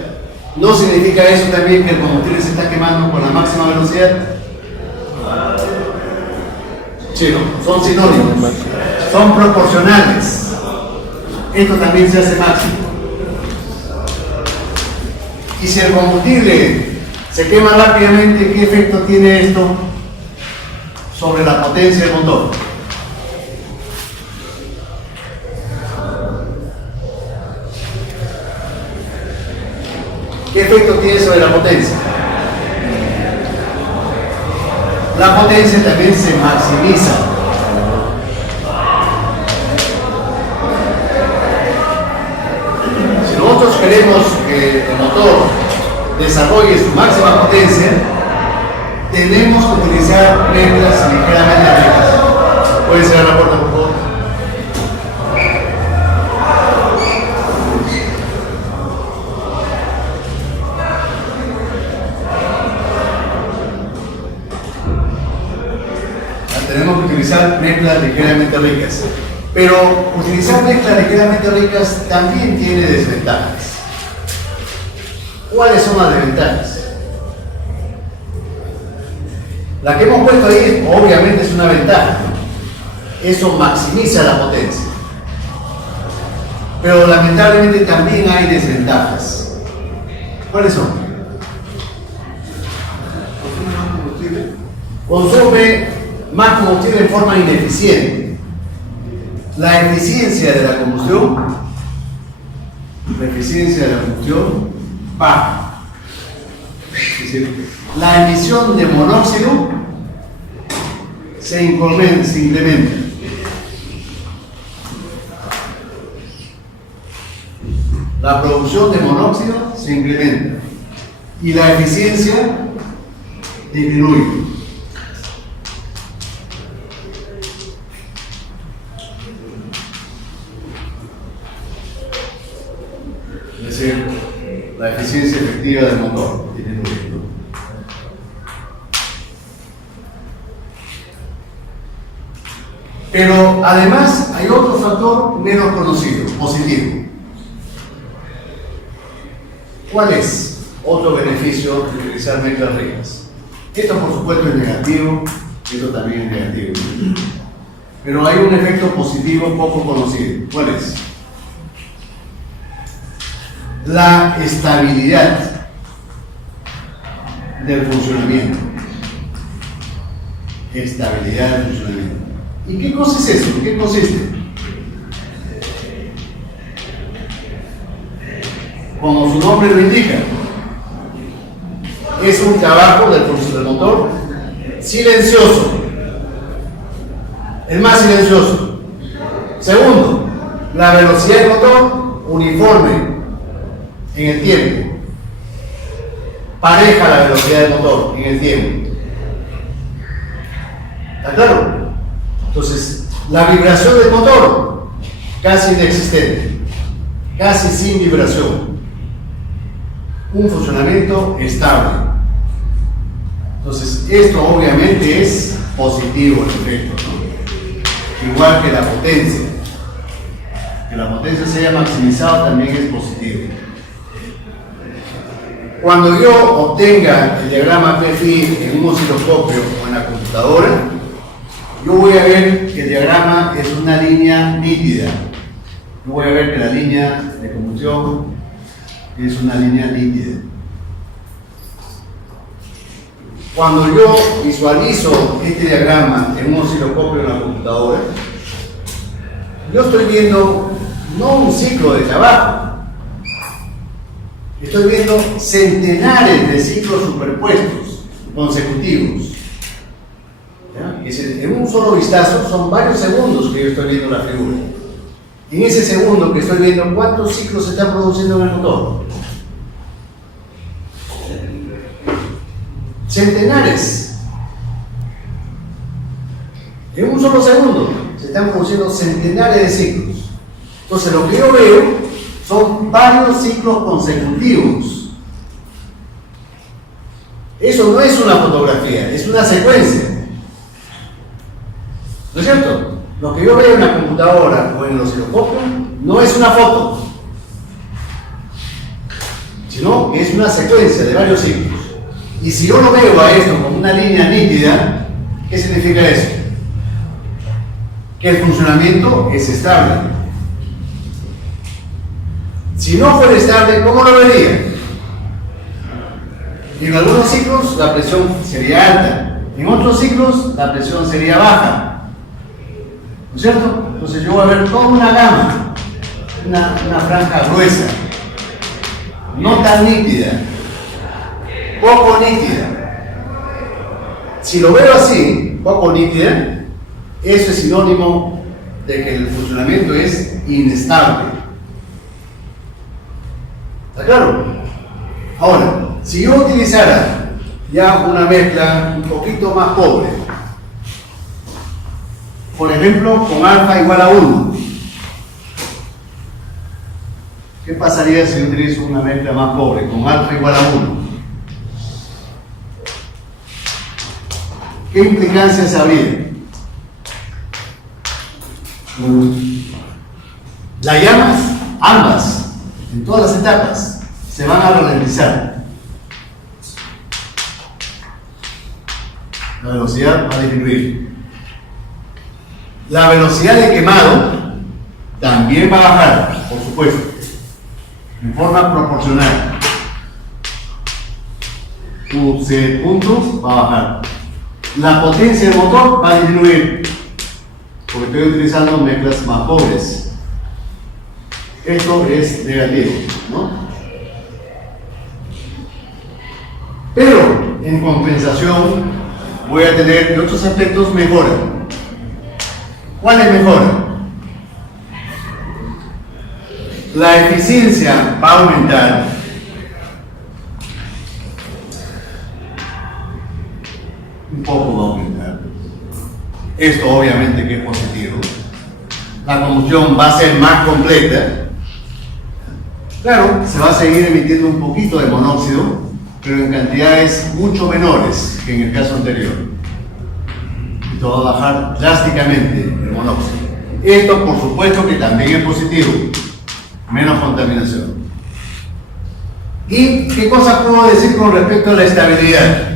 ¿no significa eso también que el combustible se está quemando con la máxima velocidad? Sí, no, son sinónimos, son proporcionales. Esto también se hace máximo. Y si el combustible se quema rápidamente, ¿qué efecto tiene esto sobre la potencia del motor? ¿Qué efecto tiene sobre la potencia? La potencia también se maximiza. Si nosotros queremos que el motor desarrolle su máxima potencia, tenemos que utilizar mezclas ligeramente ricas. ¿Puede cerrar la puerta, por favor? Tenemos que utilizar mezclas ligeramente ricas. Pero utilizar mezclas ligeramente ricas también tiene desventajas. ¿Cuáles son las desventajas? La que hemos puesto ahí obviamente es una ventaja. Eso maximiza la potencia. Pero lamentablemente también hay desventajas. ¿Cuáles son? Consume más combustible de forma ineficiente. La eficiencia de la combustión baja. Es decir, la emisión de monóxido se incrementa. La producción de monóxido se incrementa y la eficiencia disminuye. Es decir, la eficiencia efectiva del motor disminuye. Pero además hay otro factor menos conocido, positivo. ¿Cuál es otro beneficio de utilizar mezclas ricas? Esto por supuesto es negativo, esto también es negativo. Pero hay un efecto positivo poco conocido. ¿Cuál es? La estabilidad del funcionamiento. Estabilidad del funcionamiento. ¿Y qué cosa es eso? ¿En qué consiste? Como su nombre lo indica, es un trabajo del motor silencioso, el más silencioso. Segundo, la velocidad del motor uniforme en el tiempo, pareja la velocidad del motor en el tiempo. ¿Está claro? Entonces, la vibración del motor, casi inexistente, casi sin vibración. Un funcionamiento estable. Entonces, esto obviamente es positivo el efecto, ¿no? Igual que la potencia. Que la potencia se haya maximizado también es positivo. Cuando yo obtenga el diagrama PFI en un osciloscopio o en la computadora, yo voy a ver que el diagrama es una línea nítida. Yo voy a ver que la línea de combustión es una línea nítida. Cuando yo visualizo este diagrama en un osciloscopio en la computadora, yo estoy viendo no un ciclo de trabajo, estoy viendo centenares de ciclos superpuestos, consecutivos. ¿Ya? En un solo vistazo son varios segundos que yo estoy viendo la figura. En ese segundo que estoy viendo, ¿cuántos ciclos se están produciendo en el motor? Centenares. En un solo segundo se están produciendo centenares de ciclos. Entonces lo que yo veo son varios ciclos consecutivos. Eso no es una fotografía, es una secuencia. ¿No es cierto? Lo que yo veo en la computadora o en el osciloscopio no es una foto, sino que es una secuencia de varios ciclos. Y si yo lo veo a esto como una línea nítida, ¿qué significa eso? Que el funcionamiento es estable. Si no fuera estable, ¿cómo lo vería? En algunos ciclos la presión sería alta, en otros ciclos la presión sería baja. ¿No es cierto? Entonces yo voy a ver toda una gama, una franja gruesa, no tan nítida, poco nítida. Si lo veo así, poco nítida, eso es sinónimo de que el funcionamiento es inestable. ¿Está claro? Ahora, si yo utilizara ya una mezcla un poquito más pobre, por ejemplo, con alfa igual a 1, ¿qué pasaría si yo utilizo una mezcla más pobre, con alfa igual a 1? ¿Qué implicancias habría? Las llamas, ambas, en todas las etapas, se van a ralentizar. La velocidad va a disminuir. La velocidad de quemado también va a bajar, por supuesto, en forma proporcional. Tu set punto va a bajar. La potencia del motor va a disminuir, porque estoy utilizando mezclas más pobres. Esto es negativo, ¿no? Pero en compensación voy a tener que otros aspectos mejoran. ¿Cuáles mejoran? La eficiencia va a aumentar. Un poco va a aumentar. Esto obviamente que es positivo. La combustión va a ser más completa. Claro, se va a seguir emitiendo un poquito de monóxido, pero en cantidades mucho menores que en el caso anterior. Esto va a bajar drásticamente el monóxido. Esto, por supuesto, que también es positivo. Menos contaminación. ¿Y qué cosa puedo decir con respecto a la estabilidad?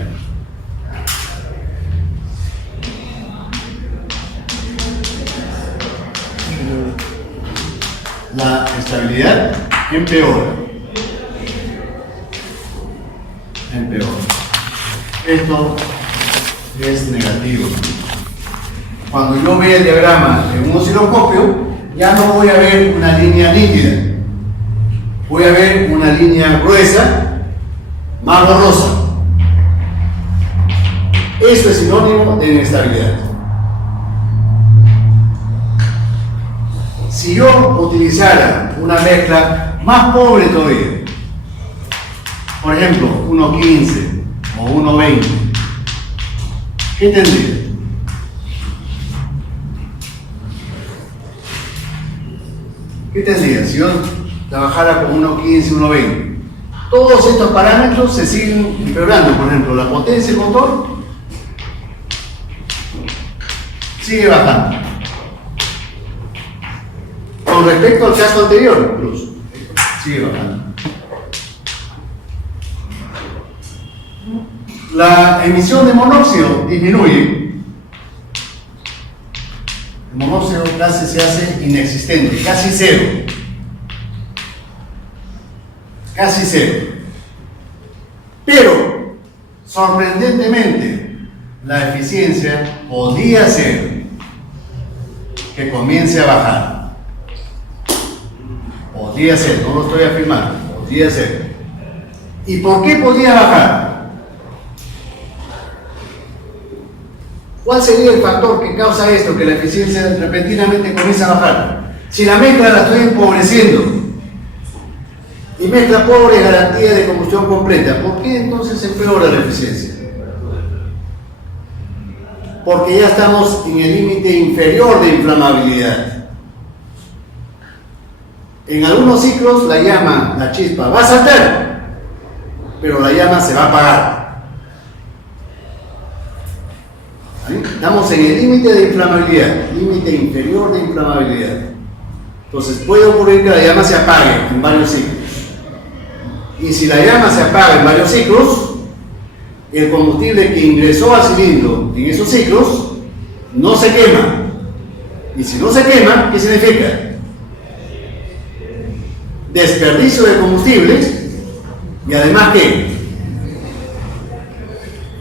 La estabilidad empeora. Empeora. Esto es negativo. Cuando yo vea el diagrama en un osciloscopio, ya no voy a ver una línea nítida. Voy a ver una línea gruesa, más borrosa. Esto es sinónimo de inestabilidad. Si yo utilizara una mezcla más pobre todavía, por ejemplo, 1.15 o 1.20, ¿qué tendría? ¿Qué tendría? Si yo trabajara con 1.15, 1.20, todos estos parámetros se siguen empeorando. Por ejemplo, la potencia del motor sigue bajando. Con respecto al caso anterior, incluso, sigue bajando. La emisión de monóxido disminuye. El monóxido casi se hace inexistente, casi cero. Casi cero. Pero, sorprendentemente, la eficiencia podría ser que comience a bajar. Podría ser, no lo estoy afirmando, podría ser. ¿Y por qué podría bajar? ¿Cuál sería el factor que causa esto, que la eficiencia repentinamente comienza a bajar? Si la mezcla la estoy empobreciendo, y mezcla pobre es garantía de combustión completa, ¿por qué entonces empeora la eficiencia? Porque ya estamos en el límite inferior de inflamabilidad. En algunos ciclos la llama, la chispa, va a saltar, pero la llama se va a apagar. Estamos en el límite de inflamabilidad, límite inferior de inflamabilidad. Entonces puede ocurrir que la llama se apague en varios ciclos. Y si la llama se apaga en varios ciclos, el combustible que ingresó al cilindro en esos ciclos no se quema. Y si no se quema, ¿qué significa? Desperdicio de combustible y además ¿qué?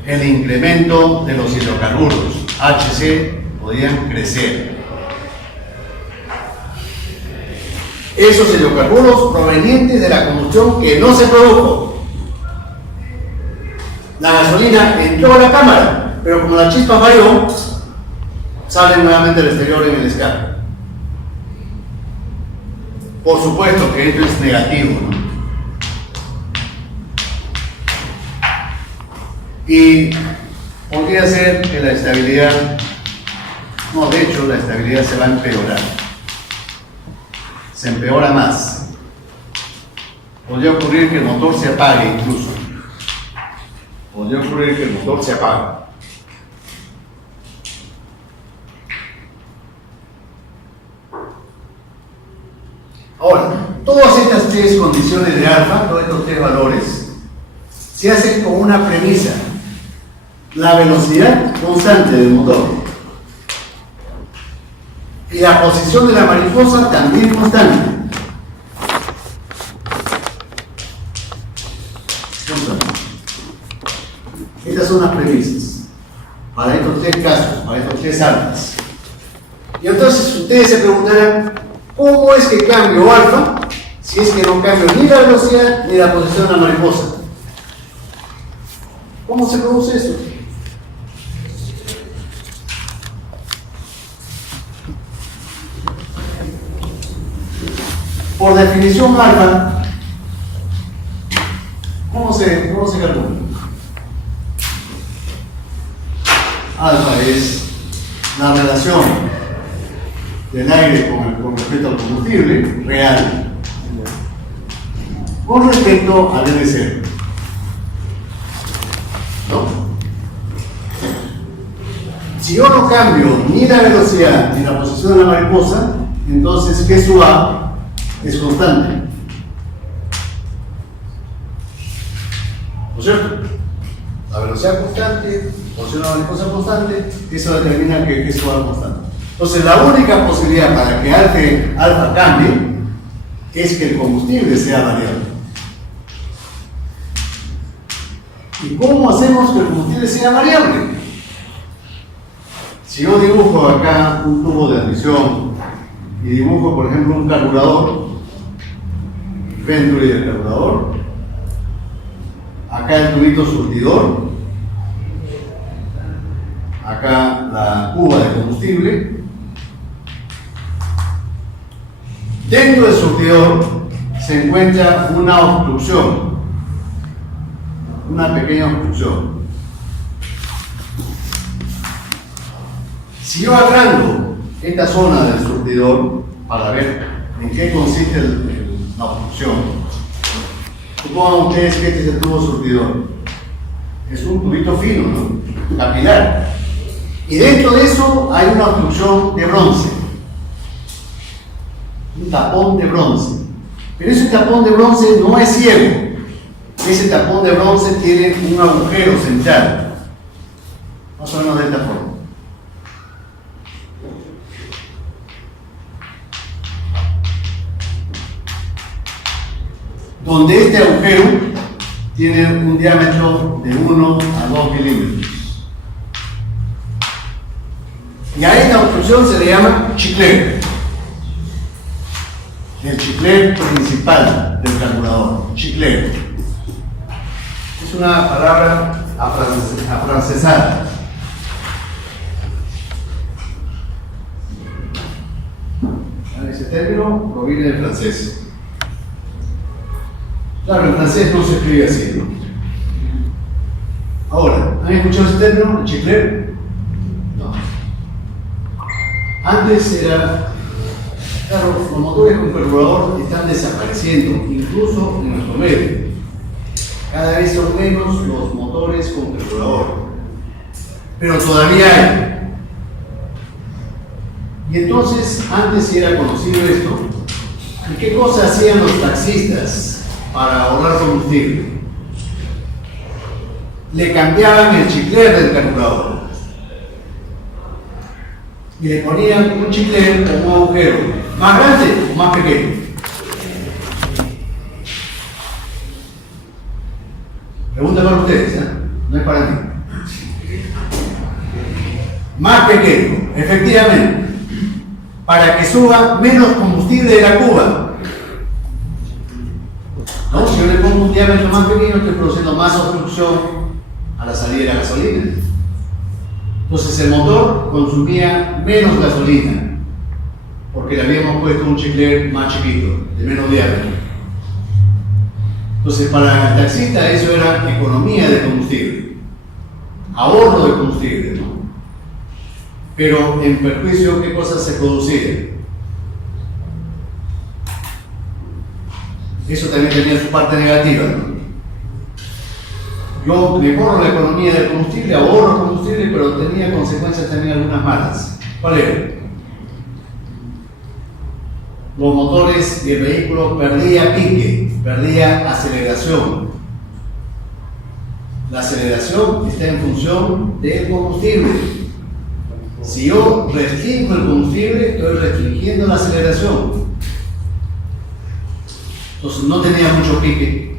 El incremento de los hidrocarburos HC podrían crecer. Esos hidrocarburos provenientes de la combustión que no se produjo. La gasolina entró a la cámara, pero como la chispa falló, sale nuevamente al exterior en el escape. Por supuesto que esto es negativo, ¿no? Y podría ser que la estabilidad, no, de hecho la estabilidad se va a empeorar, se empeora más. Podría ocurrir que el motor se apague incluso, podría ocurrir que el motor se apague. Ahora, todas estas tres condiciones de alfa, todos estos tres valores, se hacen con una premisa: la velocidad constante del motor y la posición de la mariposa también constante. Estas son las premisas para estos tres casos, para estos tres alfas. Y entonces ustedes se preguntarán, ¿cómo es que cambio alfa si es que no cambio ni la velocidad ni la posición de la mariposa? ¿Cómo se produce eso? Por definición alfa, ¿cómo se calcula? Alfa es la relación del aire con respecto al combustible real con respecto al LCR. ¿No? Si yo no cambio ni la velocidad ni la posición de la mariposa, entonces G sub A es constante. ¿No es cierto? La velocidad constante, posición de la mariposa constante, eso determina que G sub A es constante. Entonces la única posibilidad para que alfa cambie es que el combustible sea variable. ¿Y cómo hacemos que el combustible sea variable? Si yo dibujo acá un tubo de admisión y dibujo, por ejemplo, un carburador, Venturi del carburador, acá el tubito surtidor, acá la cuba de combustible, dentro del surtidor se encuentra una obstrucción, una pequeña obstrucción. Si yo agrando esta zona del surtidor para ver en qué consiste la obstrucción. Supongan ustedes que este es el tubo surtidor. Es un tubito fino, ¿no? Capilar. Y dentro de eso hay una obstrucción de bronce. Un tapón de bronce. Pero ese tapón de bronce no es ciego. Ese tapón de bronce tiene un agujero central. Más o menos de esta forma. Donde este agujero tiene un diámetro de 1 a 2 milímetros. Y a esta obstrucción se le llama chiclero. El chiclero principal del carburador, chiclero. Es una palabra afrancesada. Ese término proviene del francés. Claro, en francés no se escribe así, ¿no? Ahora, ¿han escuchado ese término, el chiclero? No. Antes era... Claro, los motores con carburador están desapareciendo, incluso en nuestro medio. Cada vez son menos los motores con carburador. Pero todavía hay. Y entonces, antes sí era conocido esto. ¿Y qué cosa hacían los taxistas para ahorrar combustible? Le cambiaban el chicler del carburador y le ponían un chicler con un agujero más grande o más pequeño. Pregunta para ustedes, ¿eh? No es para mí. Más pequeño, efectivamente, para que suba menos combustible de la cuba. ¿No? Si yo le pongo un diámetro más pequeño, estoy produciendo más obstrucción a la salida de la gasolina. Entonces el motor consumía menos gasolina, porque le habíamos puesto un chicler más chiquito, de menos diámetro. Entonces para el taxista eso era economía de combustible, ahorro de combustible, ¿no? Pero en perjuicio, ¿qué cosas se producían? Eso también tenía su parte negativa, ¿no? Yo mejoro la economía del combustible, ahorro combustible, pero tenía consecuencias también algunas malas. ¿Cuál era? Los motores y el vehículo perdía pique, perdía aceleración. La aceleración está en función del combustible. Si yo restringo el combustible, estoy restringiendo la aceleración. Entonces no tenía mucho pique.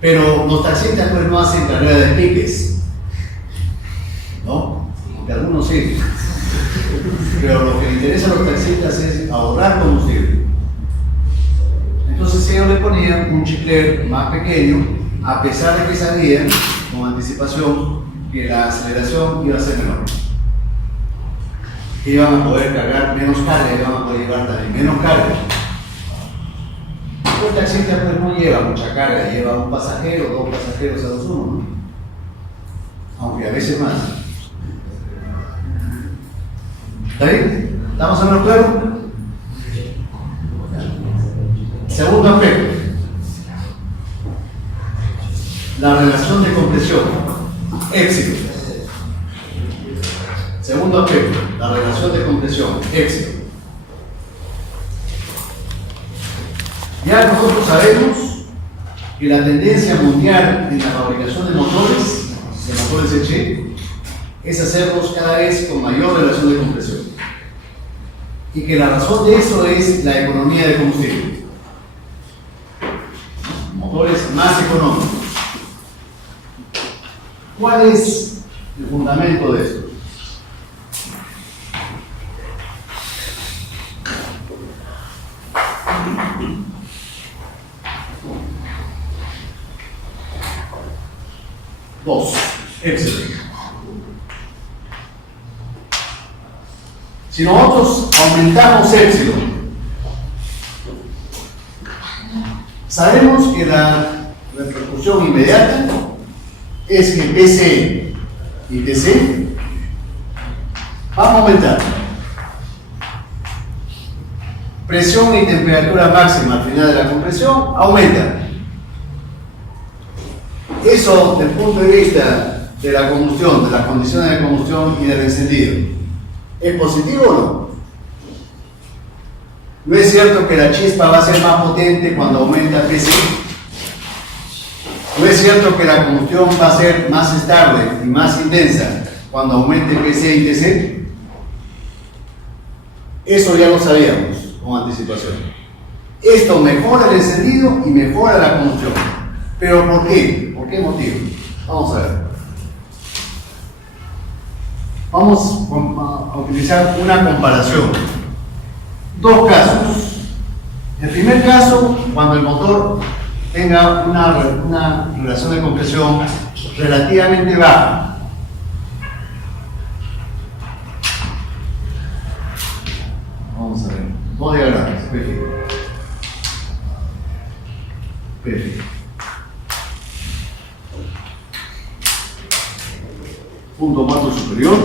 Pero los taxistas pues no hacen carrera de piques, ¿no? Aunque algunos sí. Pero lo que le interesa a los taxistas es ahorrar combustible. Entonces ellos le ponían un chicler más pequeño, a pesar de que sabían con anticipación que la aceleración iba a ser menor. Que iban a poder cargar menos carga, iban a poder llevar también menos carga. El taxista pues no lleva mucha carga, lleva un pasajero, dos pasajeros a los uno, ¿no? Aunque a veces más. ¿Está bien? ¿Estamos a menos claro? Segundo aspecto. La relación de compresión. Éxito. Segundo aspecto. La relación de compresión. Éxito. Ya nosotros sabemos que la tendencia mundial en la fabricación de motores H, es hacerlos cada vez con mayor relación de compresión. Y que la razón de eso es la economía de combustible. Motores más económicos. ¿Cuál es el fundamento de esto? Dos, excelente. Si nosotros aumentamos epsilon, sabemos que la repercusión inmediata es que PC y TC van a aumentar. presión y temperatura máxima al final de la compresión aumentan. Eso, desde el punto de vista de la combustión, de las condiciones de combustión y del encendido, ¿es positivo o no? ¿No es cierto que la chispa va a ser más potente cuando aumenta PC? ¿No es cierto que la combustión va a ser más estable y más intensa cuando aumente PC y TC? Eso ya lo sabíamos con anticipación. Esto mejora el encendido y mejora la combustión. ¿Pero por qué? ¿Por qué motivo? Vamos a ver. Vamos a utilizar una comparación. Dos casos. El primer caso, cuando el motor tenga una relación de compresión relativamente baja. Vamos a ver. Dos diagramas. Perfecto. Perfecto. Punto muerto superior.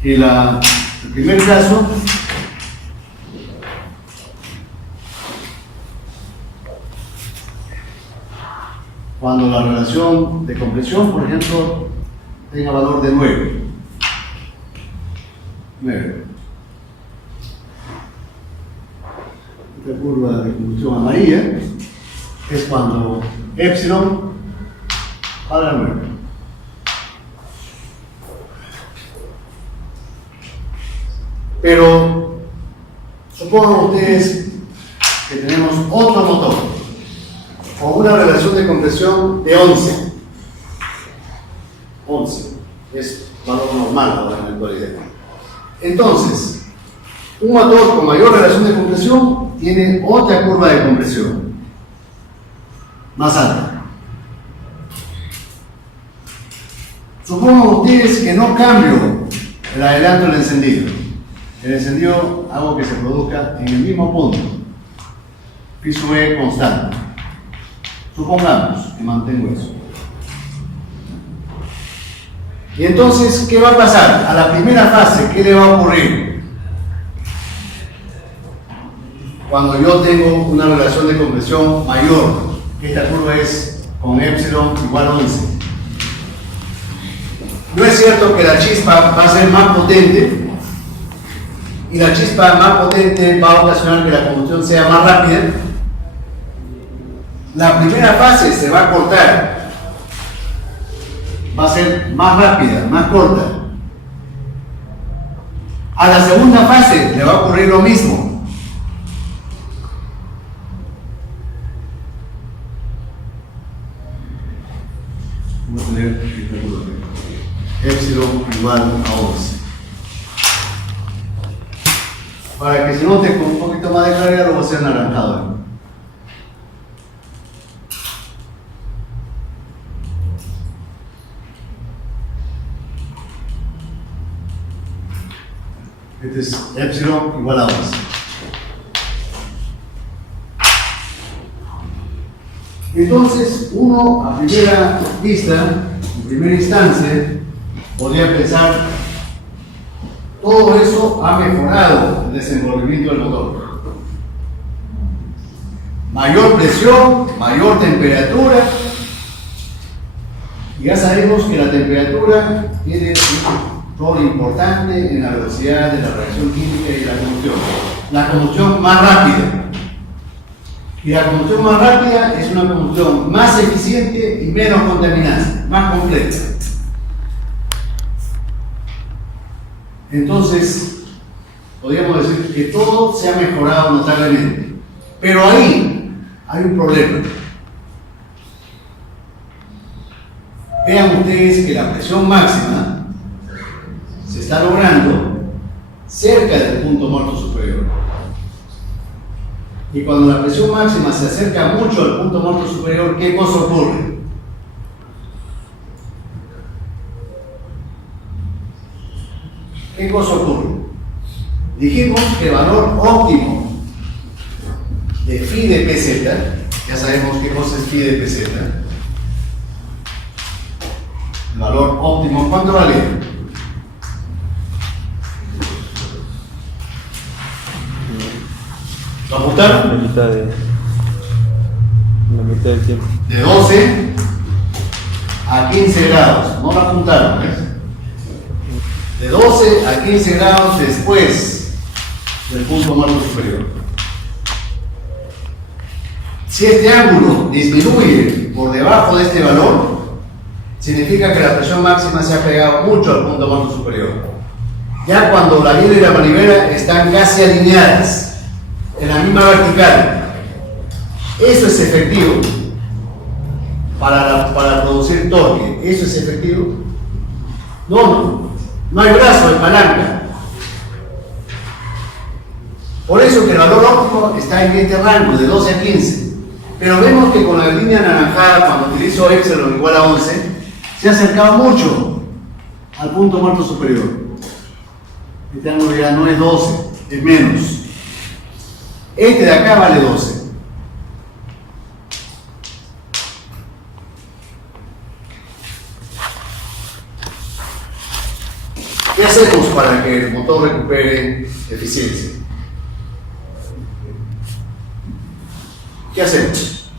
Y el primer caso, cuando la relación de compresión, por ejemplo, tenga valor de 9. Esta curva de combustión amarilla es cuando epsilon para 9. Pero supongan ustedes que tenemos otro motor con una relación de compresión de 11. 11 es valor normal ahora en la actualidad. Entonces, un motor con mayor relación de compresión tiene otra curva de compresión más alta. Supongan ustedes que no cambio el adelanto del encendido. El encendido hago que se produzca en el mismo punto. Phi sub E constante. Supongamos que mantengo eso. Y entonces, ¿qué va a pasar? A la primera fase, ¿qué le va a ocurrir? Cuando yo tengo una relación de compresión mayor, esta curva es con epsilon igual a 11. ¿No es cierto que la chispa va a ser más potente? Y la chispa más potente va a ocasionar que la combustión sea más rápida. La primera fase se va a cortar. Va a ser más rápida, más corta. A la segunda fase le va a ocurrir lo mismo. Vamos a tener epsilon igual a 11. Para que se note con un poquito más de claridad, lo voy a hacer anaranjado. Este es epsilon igual a 11. Entonces, uno a primera vista, en primera instancia, podría pensar, todo eso ha mejorado el desenvolvimiento del motor. Mayor presión, mayor temperatura, y ya sabemos que la temperatura tiene un rol importante en la velocidad de la reacción química y la combustión. La combustión más rápida. Y la combustión más rápida es una combustión más eficiente y menos contaminante, más completa. Entonces, podríamos decir que todo se ha mejorado notablemente. Pero ahí hay un problema. Vean ustedes que la presión máxima se está logrando cerca del punto muerto superior. Y cuando la presión máxima se acerca mucho al punto muerto superior, ¿qué cosa ocurre? ¿Qué cosa ocurre? Dijimos que el valor óptimo de phi de pz, ya sabemos qué cosa es phi de pz, el valor óptimo, ¿cuánto vale? ¿Lo apuntaron? La mitad del tiempo. De 12 a 15 grados. No lo apuntaron, ¿ves? De 12 a 15 grados después del punto muerto superior. Si este ángulo disminuye por debajo de este valor, significa que la presión máxima se ha pegado mucho al punto muerto superior. Ya cuando la vela y la manivela están casi alineadas en la misma vertical, eso es efectivo para producir torque. ¿Eso es efectivo? No hay brazo de palanca. Por eso que el valor óptimo está en este rango de 12 a 15. Pero vemos que con la línea anaranjada, cuando utilizo epsilon igual a 11, se ha acercado mucho al punto muerto superior. Este ángulo ya no es 12, es menos. Este de acá vale 12. ¿Qué hacemos para que el motor recupere eficiencia? ¿Qué hacemos?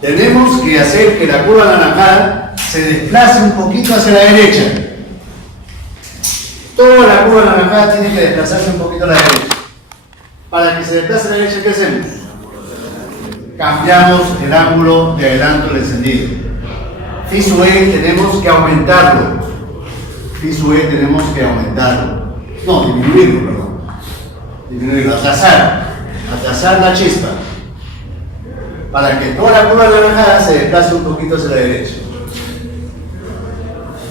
Tenemos que hacer que la curva anaranjada se desplace un poquito hacia la derecha. Toda la curva anaranjada tiene que desplazarse un poquito a la derecha. Para que se desplace a la derecha, ¿qué hacemos? Cambiamos el ángulo de adelanto del encendido. Phi sub E tenemos que aumentarlo. Phi sub E tenemos que aumentarlo. No, disminuirlo, perdón. Disminuirlo, atrasar la chispa. Para que toda la curva anaranjada se desplace un poquito hacia la derecha.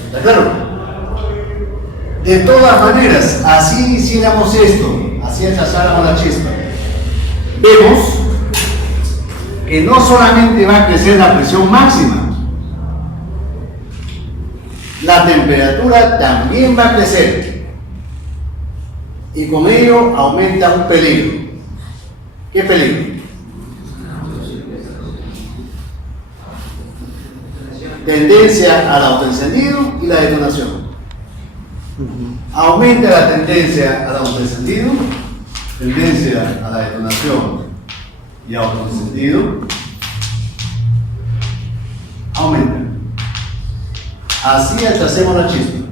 ¿Está claro? De todas maneras, así hiciéramos esto, así atrasáramos la chispa, vemos que no solamente va a crecer la presión máxima, la temperatura también va a crecer y con ello aumenta un peligro. ¿Qué peligro? Tendencia al autoencendido y la detonación. Aumenta la tendencia al autoencendido, tendencia a la detonación y autoencendido. Aumenta. Así atrasemos la chispa.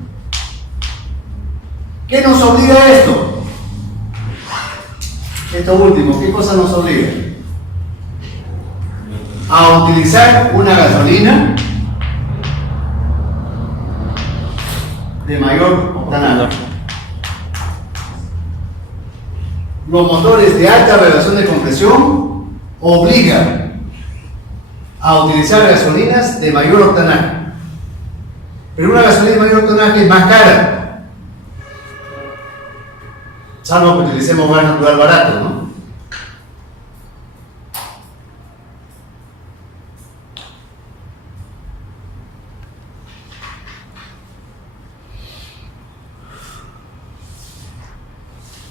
¿Qué nos obliga a esto? Esto último, ¿qué cosa nos obliga? A utilizar una gasolina de mayor octanaje. Los motores de alta relación de compresión obligan a utilizar gasolinas de mayor octanaje. Pero una gasolina de mayor octanaje es más cara, salvo que utilicemos gas natural barato, ¿no?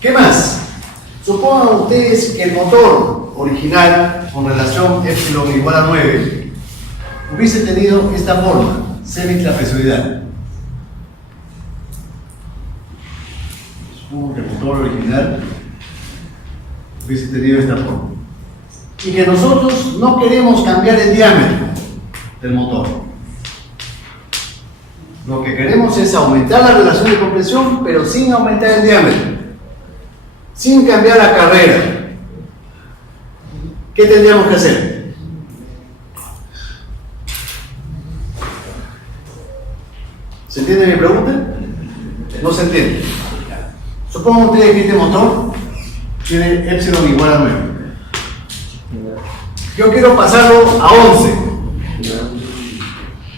¿Qué más? Supongan ustedes que el motor original con relación epsilon igual a 9 hubiese tenido esta forma, semitrapezoidal. Supongo que el motor original hubiese tenido esta forma. Y que nosotros no queremos cambiar el diámetro del motor. Lo que queremos es aumentar la relación de compresión, pero sin aumentar el diámetro. Sin cambiar la carrera. ¿Qué tendríamos que hacer? ¿Se entiende mi pregunta? No se entiende. Supongan ustedes que este motor tiene epsilon igual a 9. Yo quiero pasarlo a 11.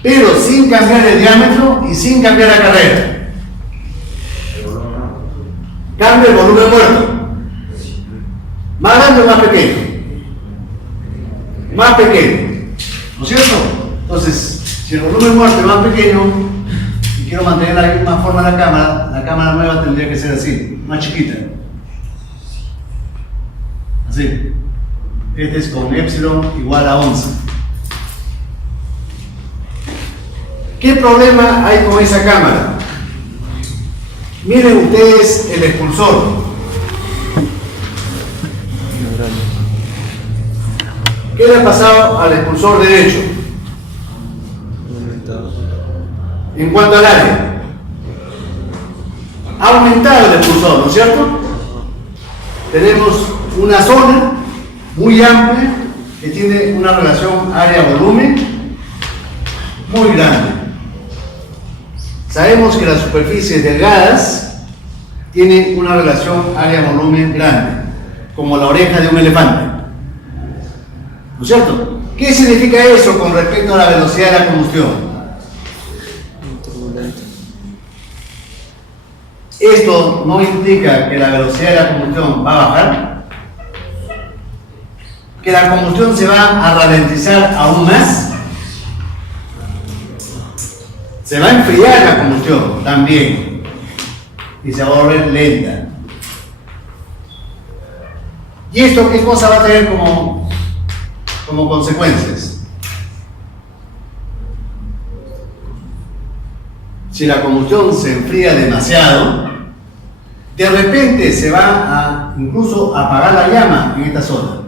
Pero sin cambiar el diámetro y sin cambiar la carrera. Cambia el volumen muerto. ¿Más grande o más pequeño? Más pequeño. ¿No es cierto? Entonces, si el volumen muerto es más pequeño y quiero mantener la misma forma de la cámara nueva tendría que ser así, más chiquita. Así. Este es con epsilon igual a 11. ¿Qué problema hay con esa cámara? Miren ustedes el expulsor. ¿Qué le ha pasado al expulsor derecho? En cuanto al área, ha aumentado el expulsor, ¿no es cierto? Tenemos una zona muy amplia que tiene una relación área-volumen muy grande. Sabemos que las superficies delgadas tienen una relación área-volumen grande, como la oreja de un elefante, ¿no es cierto? ¿Qué significa eso con respecto a la velocidad de la combustión? Esto no implica que la velocidad de la combustión va a bajar, que la combustión se va a ralentizar aún más, se va a enfriar la combustión también y se va a volver lenta. ¿Y esto qué cosa va a tener como consecuencias? Si la combustión se enfría demasiado, de repente se va a incluso apagar la llama en esta zona.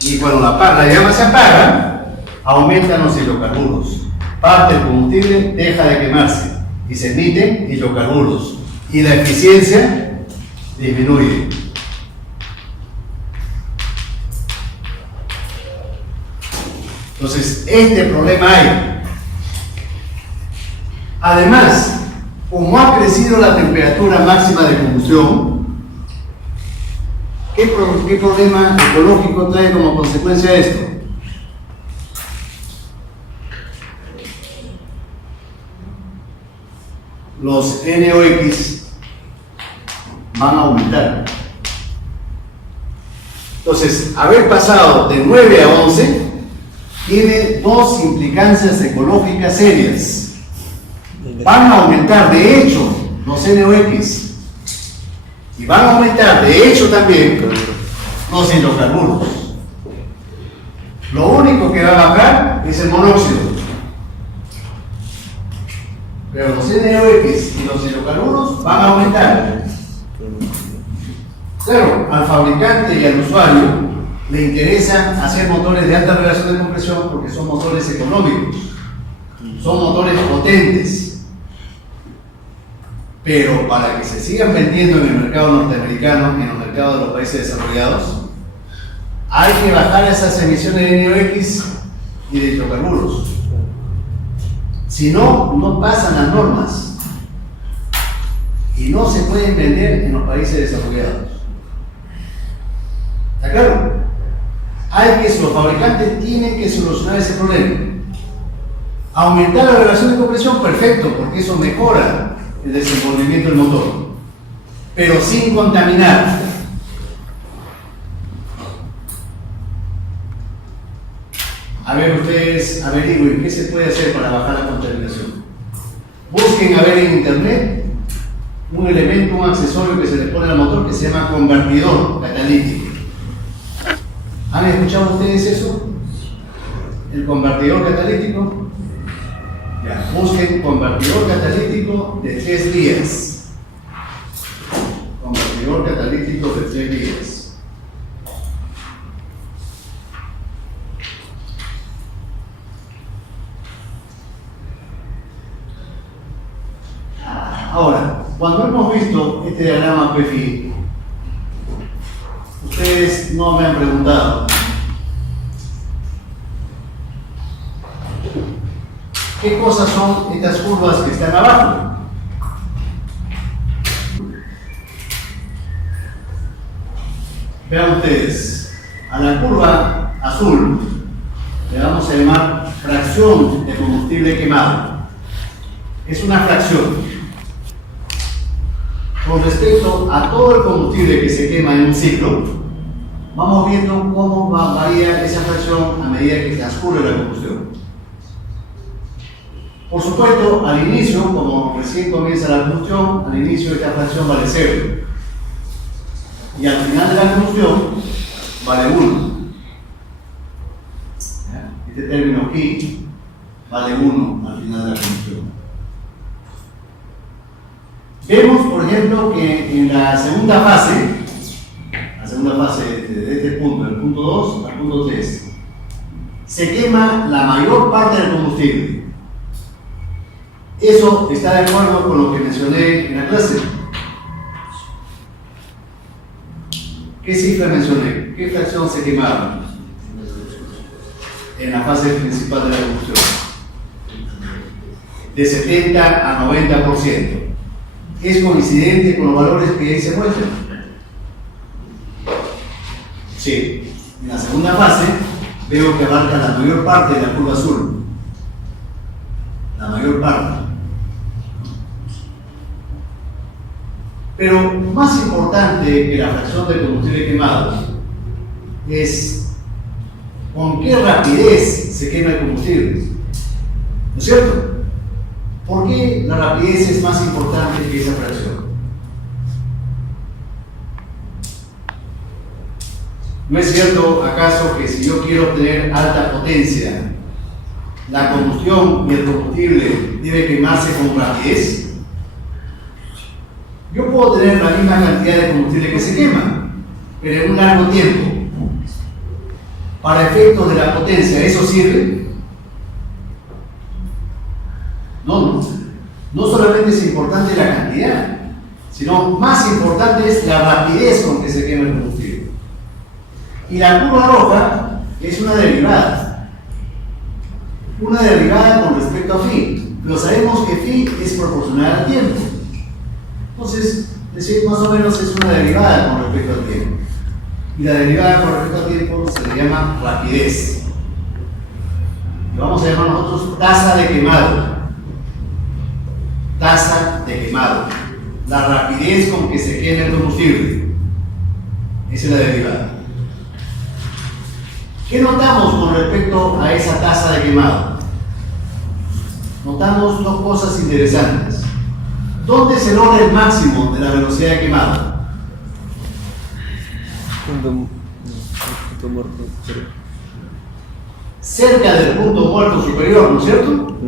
Y cuando la llama se apaga, aumentan los hidrocarburos. Parte del combustible deja de quemarse y se emiten hidrocarburos. Y la eficiencia disminuye. Entonces, este problema hay. Además, como ha crecido la temperatura máxima de combustión, ¿qué problema ecológico trae como consecuencia esto? Los NOx van a aumentar. Entonces, haber pasado de 9 a 11 tiene dos implicancias ecológicas serias. Van a aumentar de hecho los NOx y van a aumentar de hecho también los hidrocarburos. Lo único que va a bajar es el monóxido, pero los NOx y los hidrocarburos van a aumentar. Claro, al fabricante y al usuario le interesa hacer motores de alta relación de compresión porque son motores económicos, son motores potentes. Pero para que se sigan vendiendo en el mercado norteamericano y en los mercados de los países desarrollados, hay que bajar esas emisiones de NOx y de hidrocarburos. Si no, no pasan las normas y no se pueden vender en los países desarrollados. ¿Está claro? Los fabricantes tienen que solucionar ese problema. Aumentar la relación de compresión, perfecto, porque eso mejora el desenvolvimiento del motor, pero sin contaminar. A ver, ustedes averigüen qué se puede hacer para bajar la contaminación. Busquen a ver en internet un elemento, un accesorio que se le pone al motor que se llama convertidor catalítico. ¿Han escuchado ustedes eso? ¿El convertidor catalítico? Ya, busquen convertidor catalítico de 3 vías. Convertidor catalítico de 3 vías. Ahora, cuando hemos visto este diagrama PFI, ustedes no me han preguntado ¿qué cosas son estas curvas que están abajo? Vean ustedes, a la curva azul le vamos a llamar fracción de combustible quemado. Es una fracción. Con respecto a todo el combustible que se quema en un ciclo, vamos viendo cómo varía esa fracción a medida que transcurre la combustión. Por supuesto, al inicio, como recién comienza la combustión, al inicio esta fracción vale 0. Y al final de la combustión vale 1. Este término aquí vale 1 al final de la combustión. Vemos, por ejemplo, que en la segunda fase de este punto, el punto 2, punto 3, se quema la mayor parte del combustible. Eso está de acuerdo con lo que mencioné en la clase. ¿Qué cifra mencioné? ¿Qué fracción se quemaba en la fase principal de la combustión? De 70 a 90%. ¿Es coincidente con los valores que ahí se muestran? Sí. En la segunda fase veo que abarca la mayor parte de la curva azul. La mayor parte. Pero más importante que la fracción de combustible quemado es con qué rapidez se quema el combustible. ¿No es cierto? ¿Por qué la rapidez es más importante que esa fracción? ¿No es cierto acaso que si yo quiero obtener alta potencia, la combustión y el combustible debe quemarse con rapidez? Yo puedo tener la misma cantidad de combustible que se quema, pero en un largo tiempo. Para efectos de la potencia, ¿eso sirve? No. No solamente es importante la cantidad, sino más importante es la rapidez con que se quema el combustible. Y la curva roja es una derivada. Una derivada con respecto a phi. Pero sabemos que phi es proporcional al tiempo. Entonces, decir más o menos es una derivada con respecto al tiempo. Y la derivada con respecto al tiempo se le llama rapidez. Lo vamos a llamar nosotros tasa de quemado. Tasa de quemado. La rapidez con que se quema el combustible. Esa es la derivada. ¿Qué notamos con respecto a esa tasa de quemado? Notamos dos cosas interesantes. ¿Dónde se logra el máximo de la velocidad de quemado? Punto muerto. Cerca del punto muerto superior, ¿no es cierto?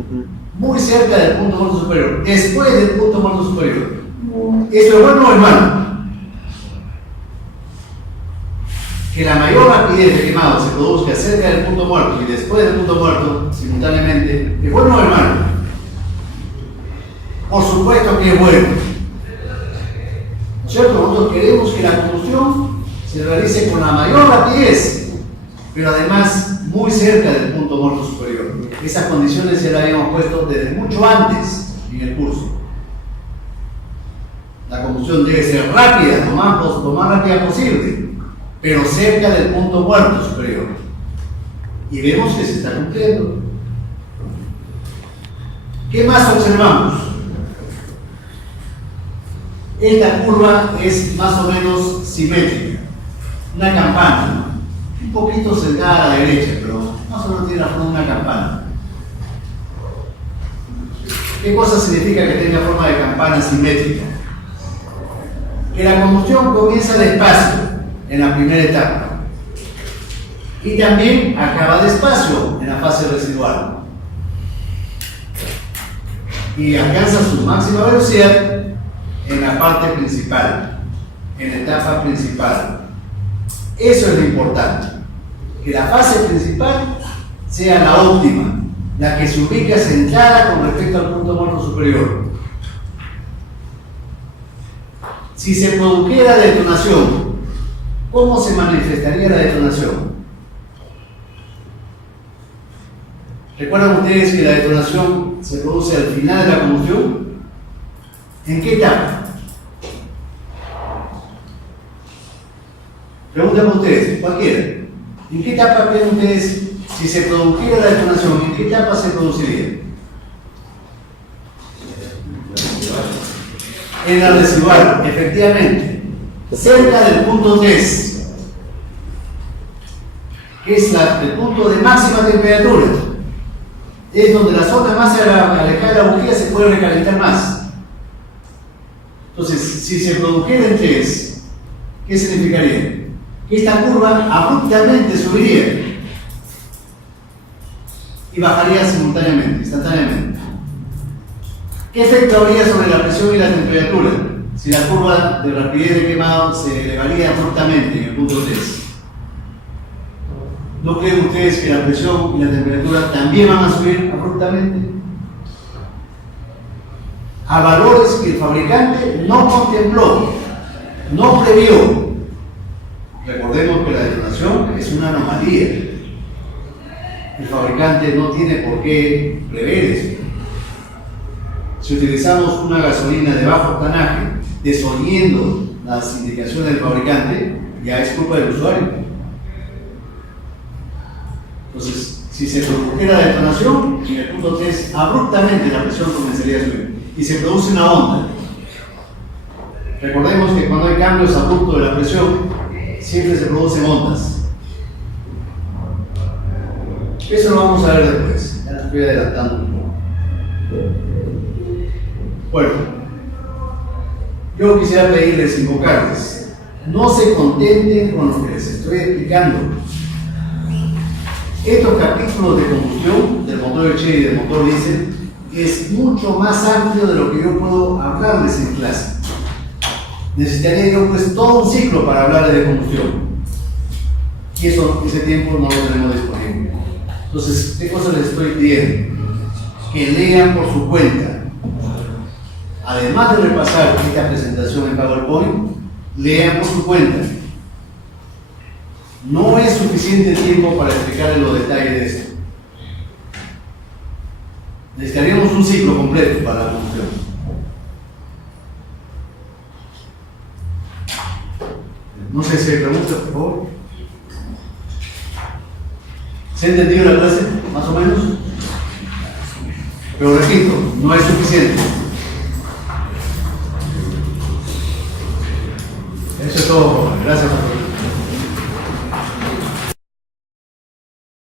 Muy cerca del punto muerto superior. Después del punto muerto superior. ¿Esto es bueno o es malo? Que la mayor rapidez de quemado se produzca cerca del punto muerto y después del punto muerto, simultáneamente, ¿es bueno o es malo? Por supuesto que es bueno. ¿No es cierto? Nosotros queremos que la combustión se realice con la mayor rapidez, pero además muy cerca del punto muerto superior. Esas condiciones ya las habíamos puesto desde mucho antes en el curso. La combustión debe ser rápida, lo más rápida posible, pero cerca del punto muerto superior. Y vemos que se está cumpliendo. ¿Qué más observamos? Esta curva es más o menos simétrica. Una campana, un poquito sesgada a la derecha, pero más o menos tiene la forma de una campana. ¿Qué cosa significa que tenga forma de campana simétrica? Que la combustión comienza despacio en la primera etapa y también acaba despacio en la fase residual y alcanza su máxima velocidad en la parte principal, en la etapa principal. Eso es lo importante, que la fase principal sea la óptima, la que se ubica centrada con respecto al punto muerto superior. Si se produjera detonación, ¿cómo se manifestaría la detonación? ¿Recuerdan ustedes que la detonación se produce al final de la combustión? ¿En qué etapa? Preguntan ustedes, cualquiera. ¿En qué etapa creen ustedes, si se produjera la detonación, en qué etapa se produciría? En la residual, efectivamente. Cerca del punto 3, que es el punto de máxima temperatura. Es donde la zona más alejada de la bujía se puede recalentar más. Entonces, si se produjera en 3, ¿qué significaría? Que esta curva abruptamente subiría y bajaría simultáneamente, instantáneamente. ¿Qué efecto habría sobre la presión y la temperatura si la curva de rapidez de quemado se elevaría abruptamente en el punto 3? ¿No creen ustedes que la presión y la temperatura también van a subir abruptamente? A valores que el fabricante no contempló, no previó. Recordemos que la detonación es una anomalía. El fabricante no tiene por qué prever eso. Si utilizamos una gasolina de bajo octanaje, desoyendo las indicaciones del fabricante, ya es culpa del usuario. Entonces, si se produjera la detonación, en el punto 3, abruptamente la presión comenzaría a subir y se produce una onda. Recordemos que cuando hay cambios abruptos de la presión, siempre se producen ondas. Eso lo vamos a ver después. Ya estoy adelantando un poco. Bueno, yo quisiera pedirles, invocarles, no se contenten con lo que les estoy explicando. Estos capítulos de combustión del motor Chery y del motor diésel es mucho más amplio de lo que yo puedo hablarles en clase. Necesitaría yo pues todo un ciclo para hablarles de combustión. Y ese tiempo no lo tenemos disponible. Entonces, ¿qué cosa les estoy pidiendo? Que lean por su cuenta. Además de repasar esta presentación en PowerPoint, lean por su cuenta. No es suficiente tiempo para explicarles los detalles de esto. Necesitaríamos un ciclo completo para la combustión. No sé si hay preguntas, por favor. ¿Se ha entendido la clase? Más o menos. Pero repito, no es suficiente. Eso es todo.